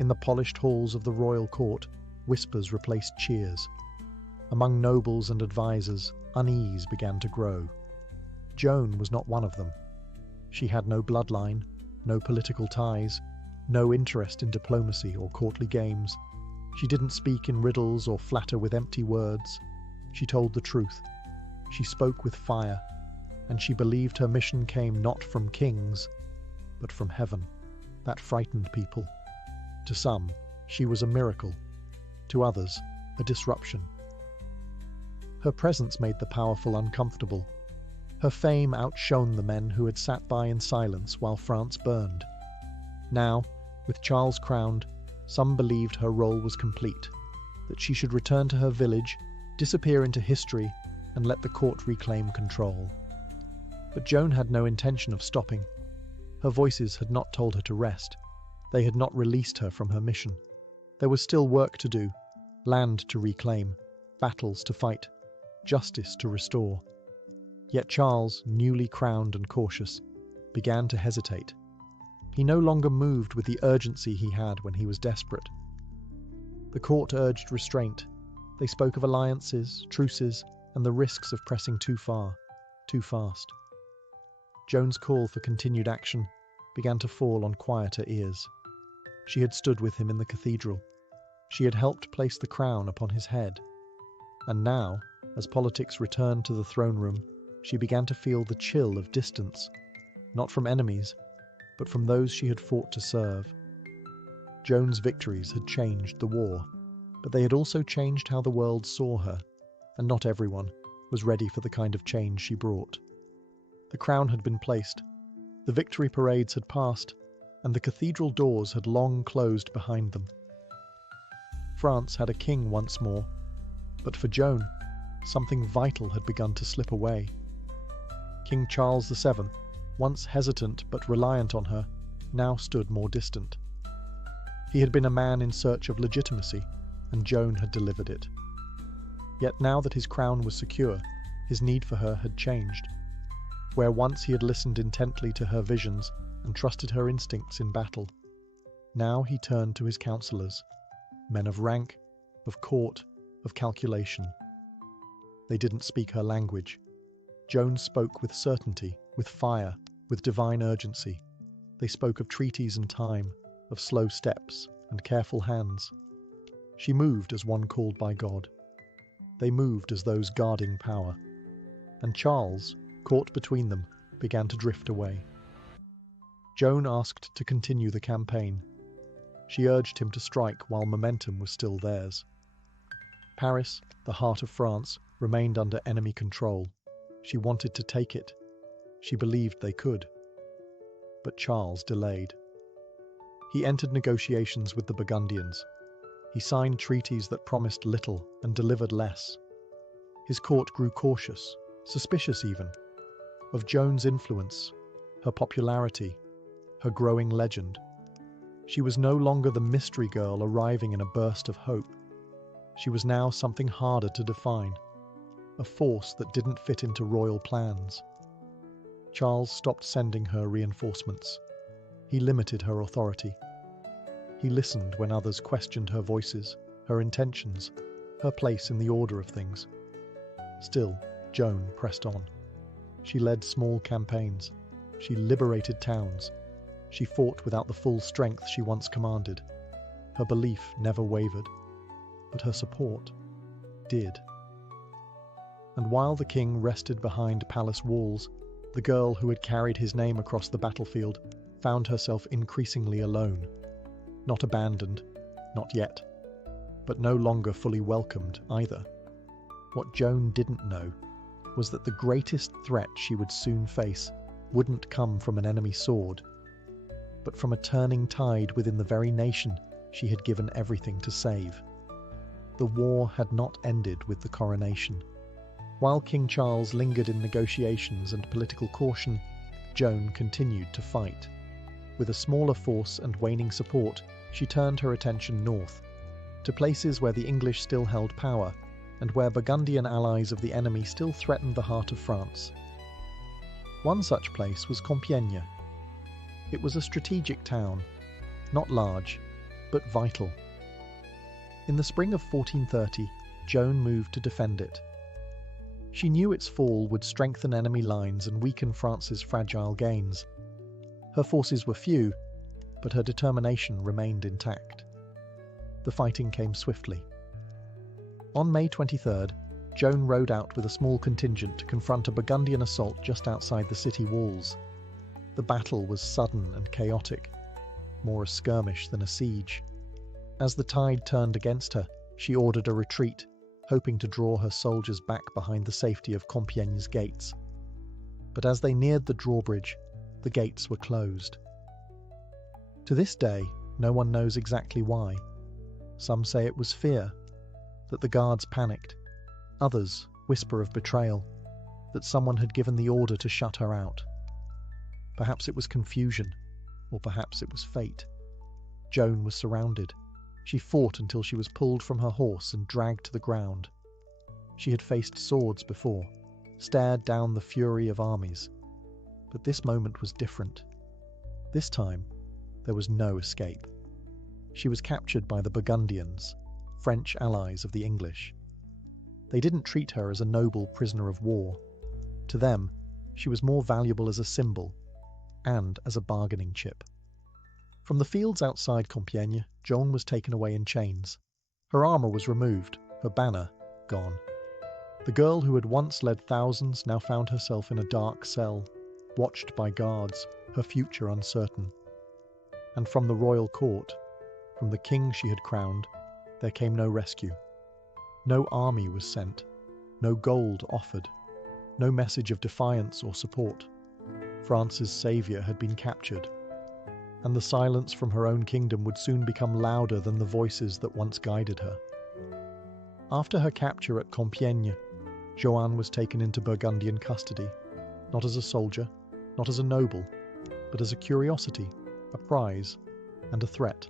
In the polished halls of the royal court, whispers replaced cheers. Among nobles and advisers, unease began to grow. Joan was not one of them. She had no bloodline, no political ties, no interest in diplomacy or courtly games. She didn't speak in riddles or flatter with empty words. She told the truth. She spoke with fire, and she believed her mission came not from kings, but from heaven. That frightened people. To some, she was a miracle. To others, a disruption. Her presence made the powerful uncomfortable. Her fame outshone the men who had sat by in silence while France burned. Now, with Charles crowned, some believed her role was complete, that she should return to her village, disappear into history, and let the court reclaim control. But Joan had no intention of stopping. Her voices had not told her to rest. They had not released her from her mission. There was still work to do, land to reclaim, battles to fight, justice to restore. Yet Charles, newly crowned and cautious, began to hesitate. He no longer moved with the urgency he had when he was desperate. The court urged restraint. They spoke of alliances, truces, and the risks of pressing too far, too fast. Joan's call for continued action began to fall on quieter ears. She had stood with him in the cathedral. She had helped place the crown upon his head. And now, as politics returned to the throne room, she began to feel the chill of distance, not from enemies, but from those she had fought to serve. Joan's victories had changed the war, but they had also changed how the world saw her, and not everyone was ready for the kind of change she brought. The crown had been placed, the victory parades had passed, and the cathedral doors had long closed behind them. France had a king once more, but for Joan, something vital had begun to slip away. King Charles VII, once hesitant but reliant on her, now stood more distant. He had been a man in search of legitimacy, and Joan had delivered it. Yet now that his crown was secure, his need for her had changed. Where once he had listened intently to her visions and trusted her instincts in battle, now he turned to his counselors, men of rank, of court, of calculation. They didn't speak her language. Joan spoke with certainty, with fire, with divine urgency. They spoke of treaties and time, of slow steps and careful hands. She moved as one called by God. They moved as those guarding power. And Charles, caught between them, began to drift away. Joan asked to continue the campaign. She urged him to strike while momentum was still theirs. Paris, the heart of France, remained under enemy control. She wanted to take it. She believed they could. But Charles delayed. He entered negotiations with the Burgundians. He signed treaties that promised little and delivered less. His court grew cautious, suspicious even, of Joan's influence, her popularity, her growing legend. She was no longer the mystery girl arriving in a burst of hope. She was now something harder to define, a force that didn't fit into royal plans. Charles stopped sending her reinforcements. He limited her authority. He listened when others questioned her voices, her intentions, her place in the order of things. Still, Joan pressed on. She led small campaigns. She liberated towns. She fought without the full strength she once commanded. Her belief never wavered, but her support did. And while the king rested behind palace walls, the girl who had carried his name across the battlefield found herself increasingly alone. Not abandoned, not yet, but no longer fully welcomed either. What Joan didn't know was that the greatest threat she would soon face wouldn't come from an enemy sword, but from a turning tide within the very nation she had given everything to save. The war had not ended with the coronation. While King Charles lingered in negotiations and political caution, Joan continued to fight. With a smaller force and waning support, she turned her attention north, to places where the English still held power, and where Burgundian allies of the enemy still threatened the heart of France. One such place was Compiègne. It was a strategic town, not large, but vital. In the spring of 1430, Joan moved to defend it. She knew its fall would strengthen enemy lines and weaken France's fragile gains. Her forces were few, but her determination remained intact. The fighting came swiftly. On May 23rd, Joan rode out with a small contingent to confront a Burgundian assault just outside the city walls. The battle was sudden and chaotic, more a skirmish than a siege. As the tide turned against her, she ordered a retreat, hoping to draw her soldiers back behind the safety of Compiègne's gates. But as they neared the drawbridge, the gates were closed. To this day, no one knows exactly why. Some say it was fear, that the guards panicked. Others whisper of betrayal, that someone had given the order to shut her out. Perhaps it was confusion, or perhaps it was fate. Joan was surrounded. She fought until she was pulled from her horse and dragged to the ground. She had faced swords before, stared down the fury of armies. But this moment was different. This time, there was no escape. She was captured by the Burgundians, French allies of the English. They didn't treat her as a noble prisoner of war. To them, she was more valuable as a symbol and as a bargaining chip. From the fields outside Compiègne, Joan was taken away in chains. Her armor was removed, her banner gone. The girl who had once led thousands now found herself in a dark cell, watched by guards, her future uncertain. And from the royal court, from the king she had crowned, there came no rescue. No army was sent, no gold offered, no message of defiance or support. France's saviour had been captured, and the silence from her own kingdom would soon become louder than the voices that once guided her. After her capture at Compiègne, Joan was taken into Burgundian custody, not as a soldier, not as a noble, but as a curiosity, a prize, and a threat.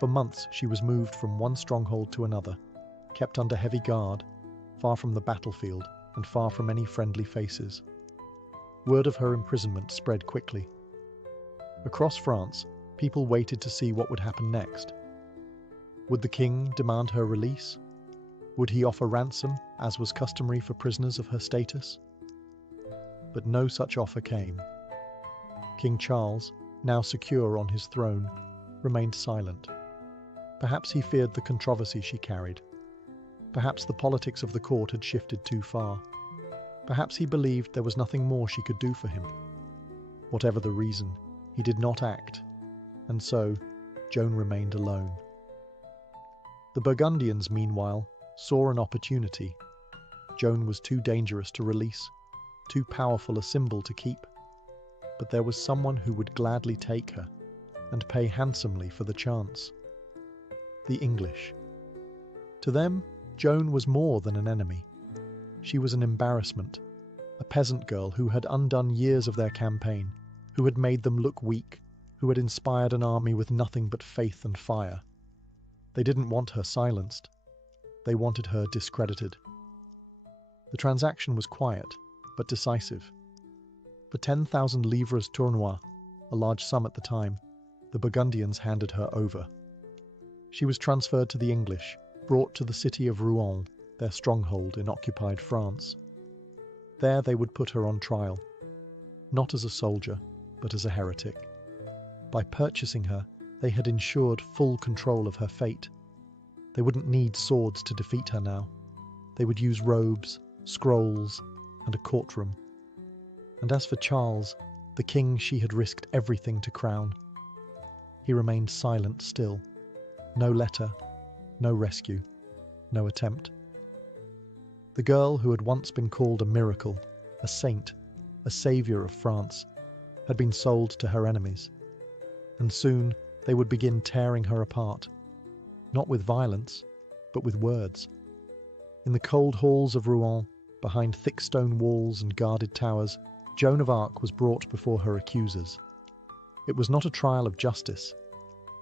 For months she was moved from one stronghold to another, kept under heavy guard, far from the battlefield and far from any friendly faces. Word of her imprisonment spread quickly. Across France, people waited to see what would happen next. Would the king demand her release? Would he offer ransom, as was customary for prisoners of her status? But no such offer came. King Charles, now secure on his throne, remained silent. Perhaps he feared the controversy she carried. Perhaps the politics of the court had shifted too far. Perhaps he believed there was nothing more she could do for him. Whatever the reason, he did not act, and so Joan remained alone. The Burgundians, meanwhile, saw an opportunity. Joan was too dangerous to release, too powerful a symbol to keep. But there was someone who would gladly take her, and pay handsomely for the chance. The English. To them, Joan was more than an enemy. She was an embarrassment, a peasant girl who had undone years of their campaign, who had made them look weak, who had inspired an army with nothing but faith and fire. They didn't want her silenced. They wanted her discredited. The transaction was quiet, but decisive. For 10,000 livres tournois, a large sum at the time, the Burgundians handed her over. She was transferred to the English, brought to the city of Rouen, their stronghold in occupied France. There they would put her on trial, not as a soldier, but as a heretic. By purchasing her, they had ensured full control of her fate. They wouldn't need swords to defeat her now. They would use robes, scrolls, and a courtroom. And as for Charles, the king she had risked everything to crown, he remained silent still. No letter, no rescue, no attempt. The girl who had once been called a miracle, a saint, a saviour of France, had been sold to her enemies. And soon they would begin tearing her apart, not with violence, but with words. In the cold halls of Rouen, behind thick stone walls and guarded towers, Joan of Arc was brought before her accusers. It was not a trial of justice.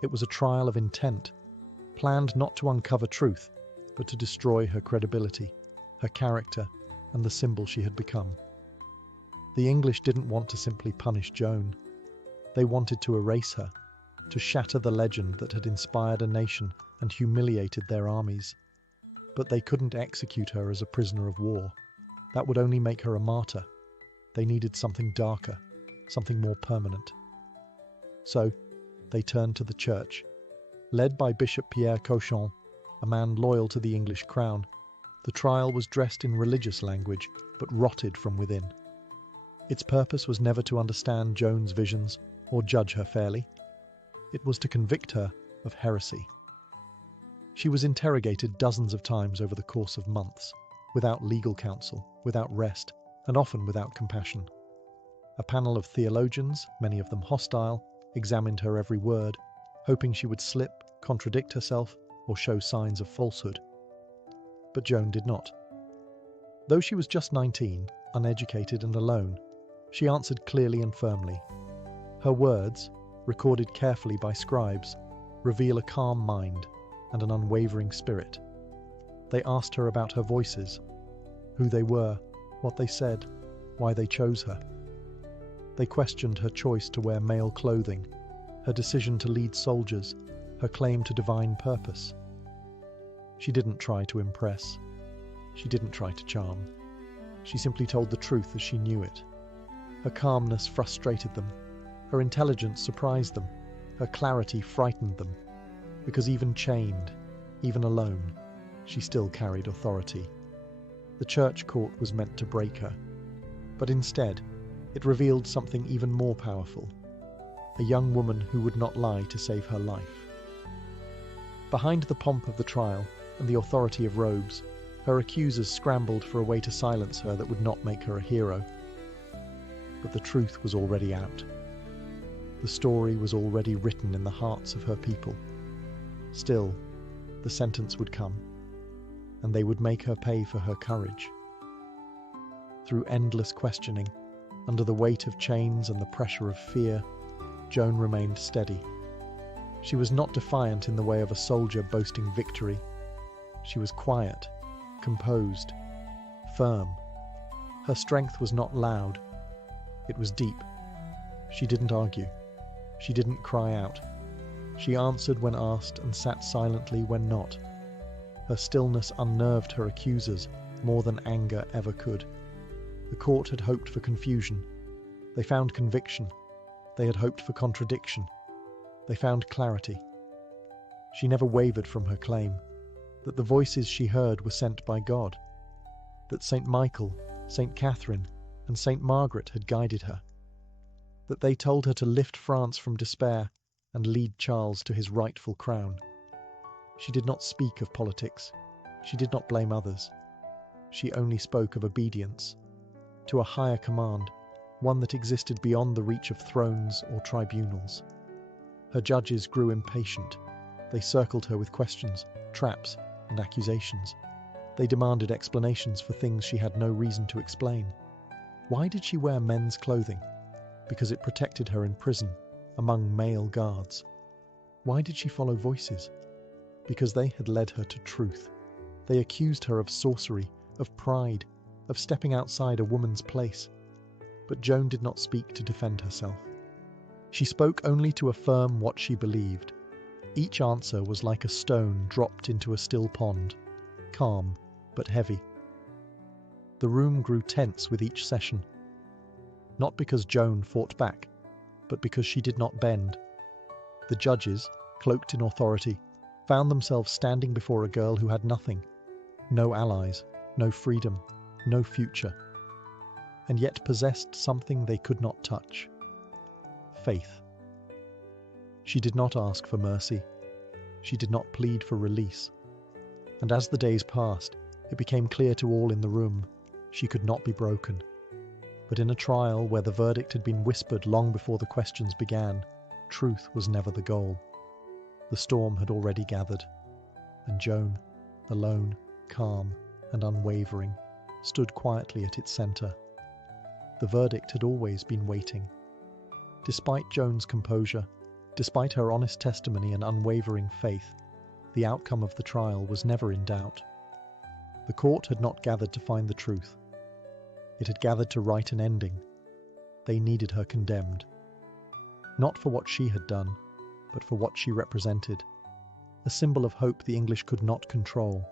It was a trial of intent, planned not to uncover truth, but to destroy her credibility, her character, and the symbol she had become. The English didn't want to simply punish Joan. They wanted to erase her, to shatter the legend that had inspired a nation and humiliated their armies. But they couldn't execute her as a prisoner of war. That would only make her a martyr. They needed something darker, something more permanent. So, they turned to the church. Led by Bishop Pierre Cauchon, a man loyal to the English crown, the trial was dressed in religious language, but rotted from within. Its purpose was never to understand Joan's visions or judge her fairly. It was to convict her of heresy. She was interrogated dozens of times over the course of months, without legal counsel, without rest, and often without compassion. A panel of theologians, many of them hostile, examined her every word, hoping she would slip, contradict herself, or show signs of falsehood. But Joan did not. Though she was just 19, uneducated and alone, She answered clearly and firmly. Her words, recorded carefully by scribes, reveal a calm mind and an unwavering spirit. They asked her about her voices, who they were, what they said, why they chose her. They questioned her choice to wear male clothing, her decision to lead soldiers, her claim to divine purpose. She didn't try to impress. She didn't try to charm. She simply told the truth as she knew it. Her calmness frustrated them. Her intelligence surprised them. Her clarity frightened them. Because even chained, even alone, she still carried authority. The church court was meant to break her. But instead, it revealed something even more powerful. A young woman who would not lie to save her life. Behind the pomp of the trial and the authority of robes, her accusers scrambled for a way to silence her that would not make her a hero. But the truth was already out. The story was already written in the hearts of her people. Still, the sentence would come, and they would make her pay for her courage. Through endless questioning, under the weight of chains and the pressure of fear, Joan remained steady. She was not defiant in the way of a soldier boasting victory. She was quiet, composed, firm. Her strength was not loud. It was deep. She didn't argue. She didn't cry out. She answered when asked and sat silently when not. Her stillness unnerved her accusers more than anger ever could. The court had hoped for confusion. They found conviction. They had hoped for contradiction. They found clarity. She never wavered from her claim that the voices she heard were sent by God, that St. Michael, St. Catherine, and St. Margaret had guided her, that they told her to lift France from despair and lead Charles to his rightful crown. She did not speak of politics. She did not blame others. She only spoke of obedience to a higher command, one that existed beyond the reach of thrones or tribunals. Her judges grew impatient. They circled her with questions, traps, and accusations. They demanded explanations for things she had no reason to explain. Why did she wear men's clothing? Because it protected her in prison, among male guards. Why did she follow voices? Because they had led her to truth. They accused her of sorcery, of pride, of stepping outside a woman's place. But Joan did not speak to defend herself. She spoke only to affirm what she believed. Each answer was like a stone dropped into a still pond, calm but heavy. The room grew tense with each session. Not because Joan fought back, but because she did not bend. The judges, cloaked in authority, found themselves standing before a girl who had nothing. No allies, no freedom, no future. And yet possessed something they could not touch. Faith. She did not ask for mercy. She did not plead for release. And as the days passed, it became clear to all in the room, she could not be broken. But in a trial where the verdict had been whispered long before the questions began, truth was never the goal. The storm had already gathered, and Joan, alone, calm, and unwavering, stood quietly at its centre. The verdict had always been waiting. Despite Joan's composure, despite her honest testimony and unwavering faith, the outcome of the trial was never in doubt. The court had not gathered to find the truth. It had gathered to write an ending. They needed her condemned. Not for what she had done, but for what she represented. A symbol of hope the English could not control.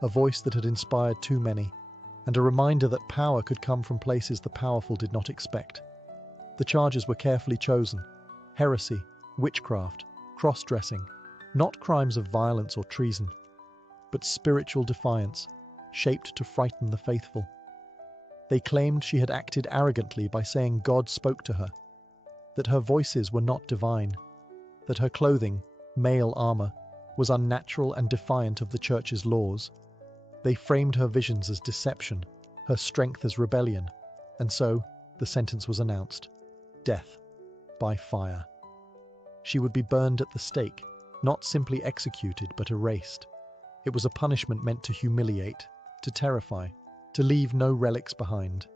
A voice that had inspired too many, and a reminder that power could come from places the powerful did not expect. The charges were carefully chosen: heresy, witchcraft, cross-dressing, not crimes of violence or treason, but spiritual defiance, shaped to frighten the faithful. They claimed she had acted arrogantly by saying God spoke to her, that her voices were not divine, that her clothing, male armor, was unnatural and defiant of the Church's laws. They framed her visions as deception, her strength as rebellion, and so the sentence was announced: death by fire. She would be burned at the stake, not simply executed but erased. It was a punishment meant to humiliate, to terrify, to leave no relics behind.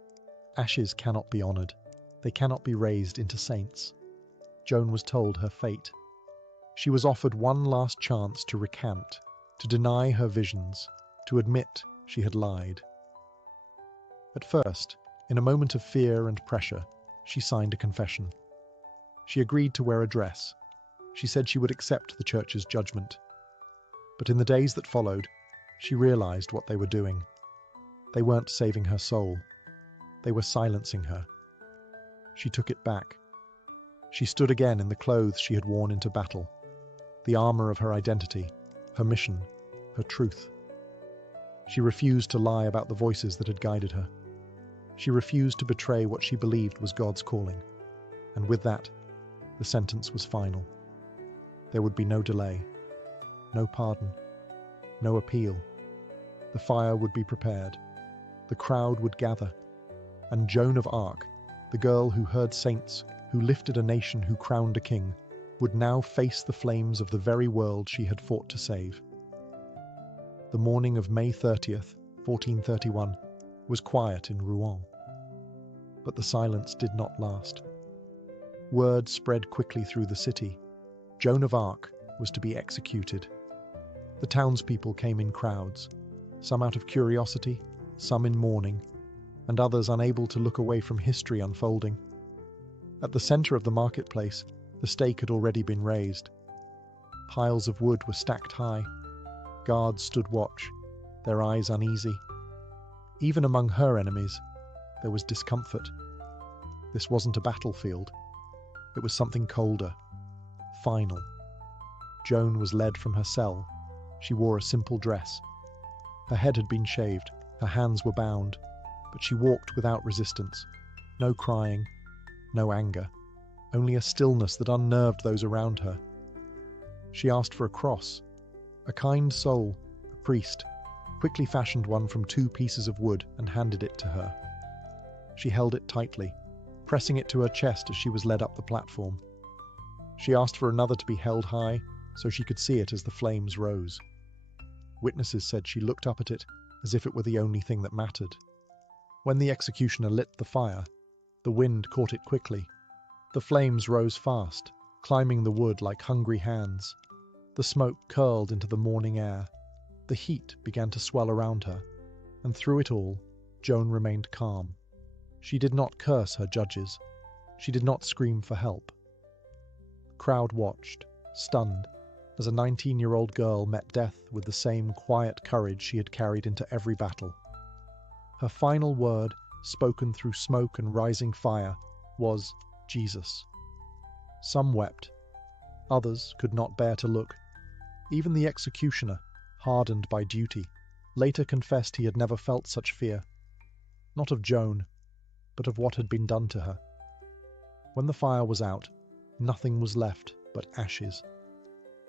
Ashes cannot be honored. They cannot be raised into saints. Joan was told her fate. She was offered one last chance to recant, to deny her visions, to admit she had lied. At first, in a moment of fear and pressure, she signed a confession. She agreed to wear a dress. She said she would accept the church's judgment. But in the days that followed, she realized what they were doing. They weren't saving her soul. They were silencing her. She took it back. She stood again in the clothes she had worn into battle, the armor of her identity, her mission, her truth. She refused to lie about the voices that had guided her. She refused to betray what she believed was God's calling. And with that, the sentence was final. There would be no delay, no pardon, no appeal. The fire would be prepared. The crowd would gather. And Joan of Arc, the girl who heard saints, who lifted a nation, who crowned a king, would now face the flames of the very world she had fought to save. The morning of May 30th, 1431, was quiet in Rouen. But the silence did not last. Word spread quickly through the city. Joan of Arc was to be executed. The townspeople came in crowds, some out of curiosity, some in mourning, and others unable to look away from history unfolding. At the center of the marketplace, the stake had already been raised. Piles of wood were stacked high. Guards stood watch, their eyes uneasy. Even among her enemies, there was discomfort. This wasn't a battlefield. It was something colder, final. Joan was led from her cell. She wore a simple dress. Her head had been shaved, her hands were bound, but she walked without resistance. No crying, no anger, only a stillness that unnerved those around her. She asked for a cross. A kind soul, a priest, quickly fashioned one from 2 pieces of wood and handed it to her. She held it tightly, pressing it to her chest as she was led up the platform. She asked for another to be held high so she could see it as the flames rose. Witnesses said she looked up at it as if it were the only thing that mattered. When the executioner lit the fire, the wind caught it quickly. The flames rose fast, climbing the wood like hungry hands. The smoke curled into the morning air. The heat began to swell around her, and through it all, Joan remained calm. She did not curse her judges. She did not scream for help. The crowd watched, stunned, as a 19-year-old girl met death with the same quiet courage she had carried into every battle. Her final word, spoken through smoke and rising fire, was Jesus. Some wept. Others could not bear to look. Even the executioner, hardened by duty, later confessed he had never felt such fear. Not of Joan, but of what had been done to her. When the fire was out, nothing was left but ashes.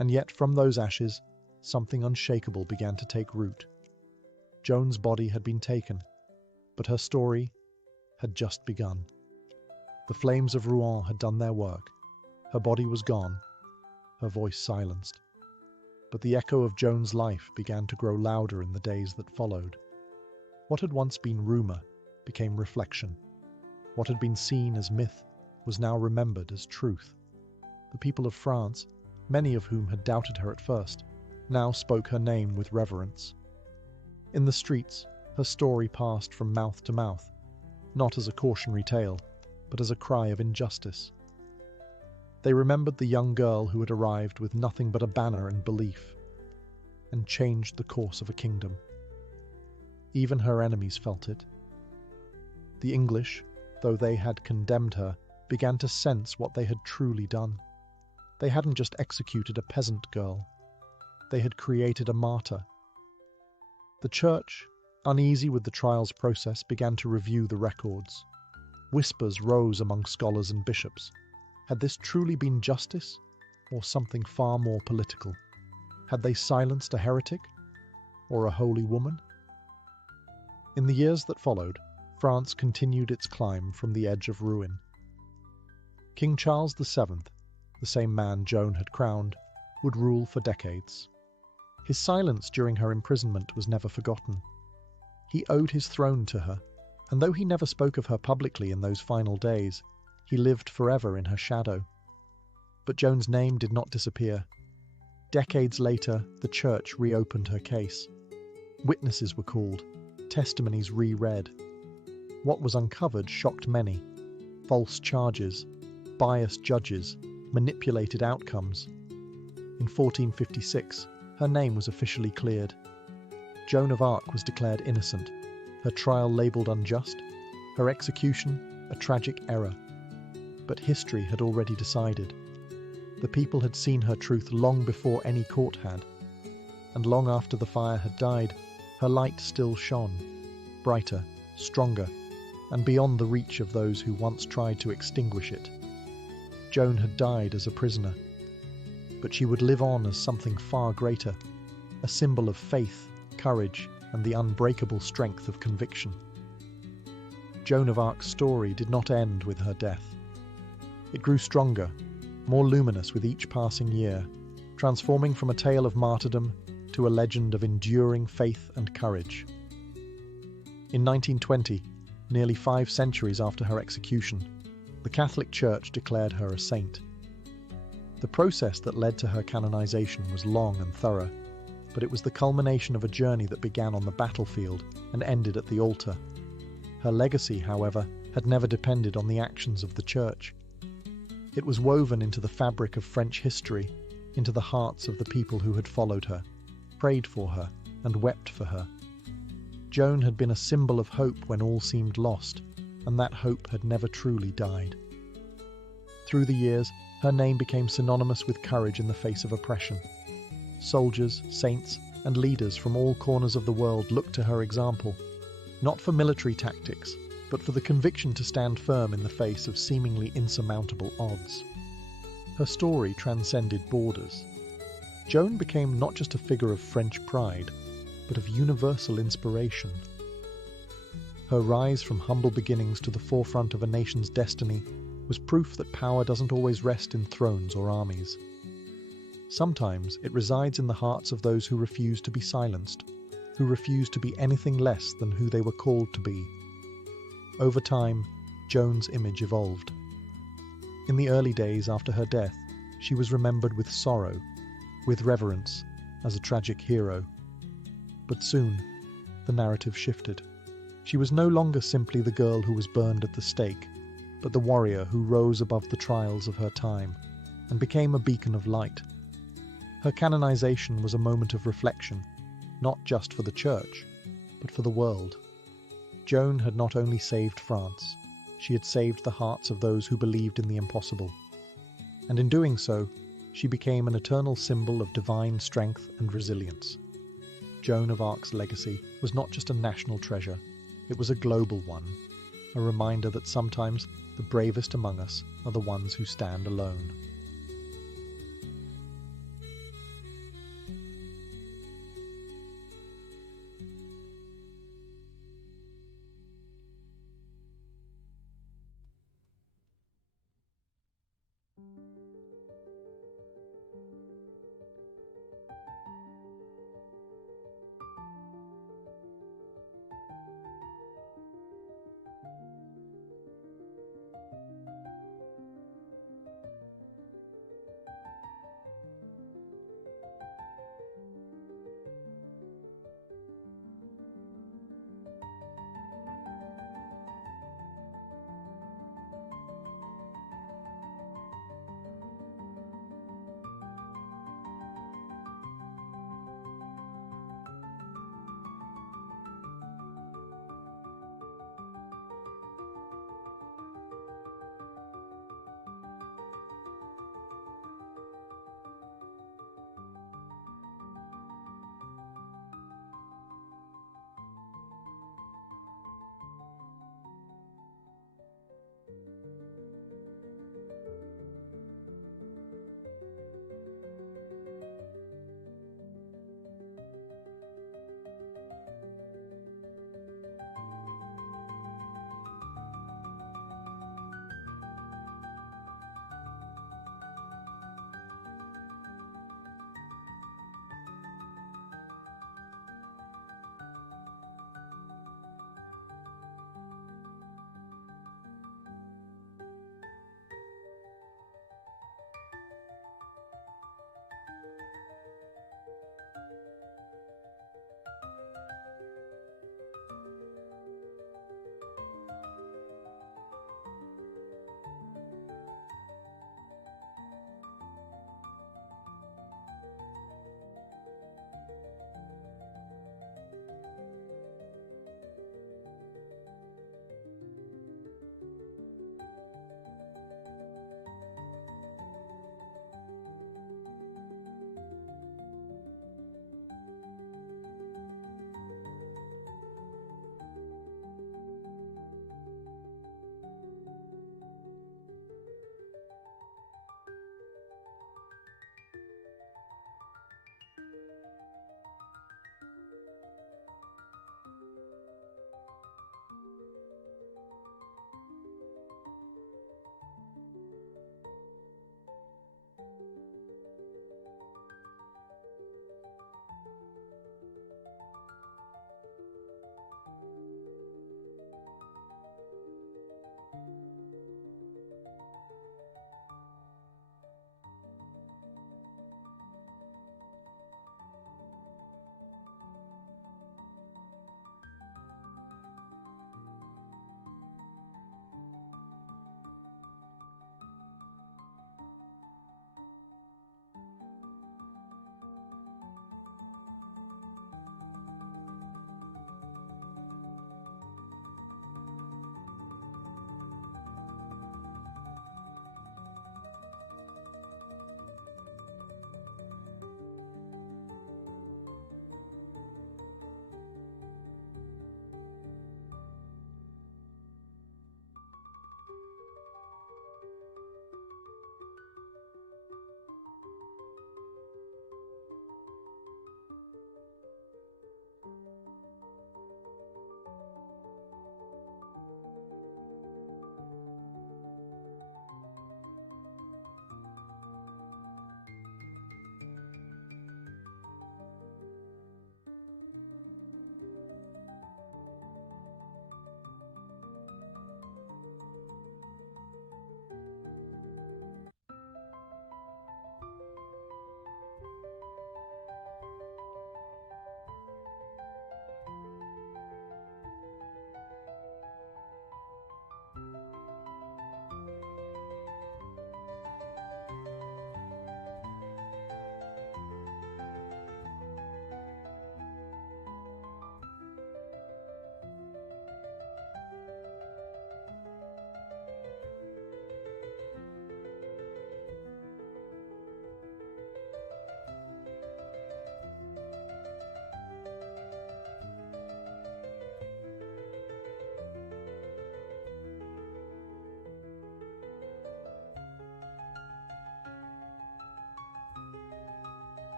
And yet from those ashes, something unshakable began to take root. Joan's body had been taken, but her story had just begun. The flames of Rouen had done their work. Her body was gone, her voice silenced. But the echo of Joan's life began to grow louder in the days that followed. What had once been rumour became reflection. What had been seen as myth was now remembered as truth. The people of France, many of whom had doubted her at first, now spoke her name with reverence. In the streets, her story passed from mouth to mouth, not as a cautionary tale, but as a cry of injustice. They remembered the young girl who had arrived with nothing but a banner and belief, and changed the course of a kingdom. Even her enemies felt it. The English, though they had condemned her, began to sense what they had truly done. They hadn't just executed a peasant girl. They had created a martyr. The church, uneasy with the trial's process, began to review the records. Whispers rose among scholars and bishops. Had this truly been justice, or something far more political? Had they silenced a heretic, or a holy woman? In the years that followed, France continued its climb from the edge of ruin. King Charles VII, the same man Joan had crowned, would rule for decades. His silence during her imprisonment was never forgotten. He owed his throne to her, and though he never spoke of her publicly in those final days, He lived forever in her shadow. But Joan's name did not disappear. Decades later, the church reopened her case. Witnesses were called, testimonies re-read. What was uncovered shocked many. False charges, biased judges, manipulated outcomes. In 1456, her name was officially cleared. Joan of Arc was declared innocent, her trial labelled unjust, her execution a tragic error. But history had already decided. The people had seen her truth long before any court had, and long after the fire had died, her light still shone, brighter, stronger, and beyond the reach of those who once tried to extinguish it. Joan had died as a prisoner, but she would live on as something far greater, a symbol of faith, courage, and the unbreakable strength of conviction. Joan of Arc's story did not end with her death. It grew stronger, more luminous with each passing year, transforming from a tale of martyrdom to a legend of enduring faith and courage. In 1920, nearly 5 centuries after her execution, the Catholic Church declared her a saint. The process that led to her canonization was long and thorough, but it was the culmination of a journey that began on the battlefield and ended at the altar. Her legacy, however, had never depended on the actions of the Church. It was woven into the fabric of French history, into the hearts of the people who had followed her, prayed for her, and wept for her. Joan had been a symbol of hope when all seemed lost, and that hope had never truly died. Through the years, her name became synonymous with courage in the face of oppression. Soldiers, saints, and leaders from all corners of the world looked to her example, not for military tactics, but for the conviction to stand firm in the face of seemingly insurmountable odds. Her story transcended borders. Joan became not just a figure of French pride, but of universal inspiration. Her rise from humble beginnings to the forefront of a nation's destiny was proof that power doesn't always rest in thrones or armies. Sometimes it resides in the hearts of those who refuse to be silenced, who refuse to be anything less than who they were called to be. Over time, Joan's image evolved. In the early days after her death, she was remembered with sorrow, with reverence, as a tragic hero. But soon, the narrative shifted. She was no longer simply the girl who was burned at the stake, but the warrior who rose above the trials of her time and became a beacon of light. Her canonization was a moment of reflection, not just for the Church, but for the world. Joan had not only saved France, she had saved the hearts of those who believed in the impossible. And in doing so, she became an eternal symbol of divine strength and resilience. Joan of Arc's legacy was not just a national treasure, it was a global one, a reminder that sometimes the bravest among us are the ones who stand alone.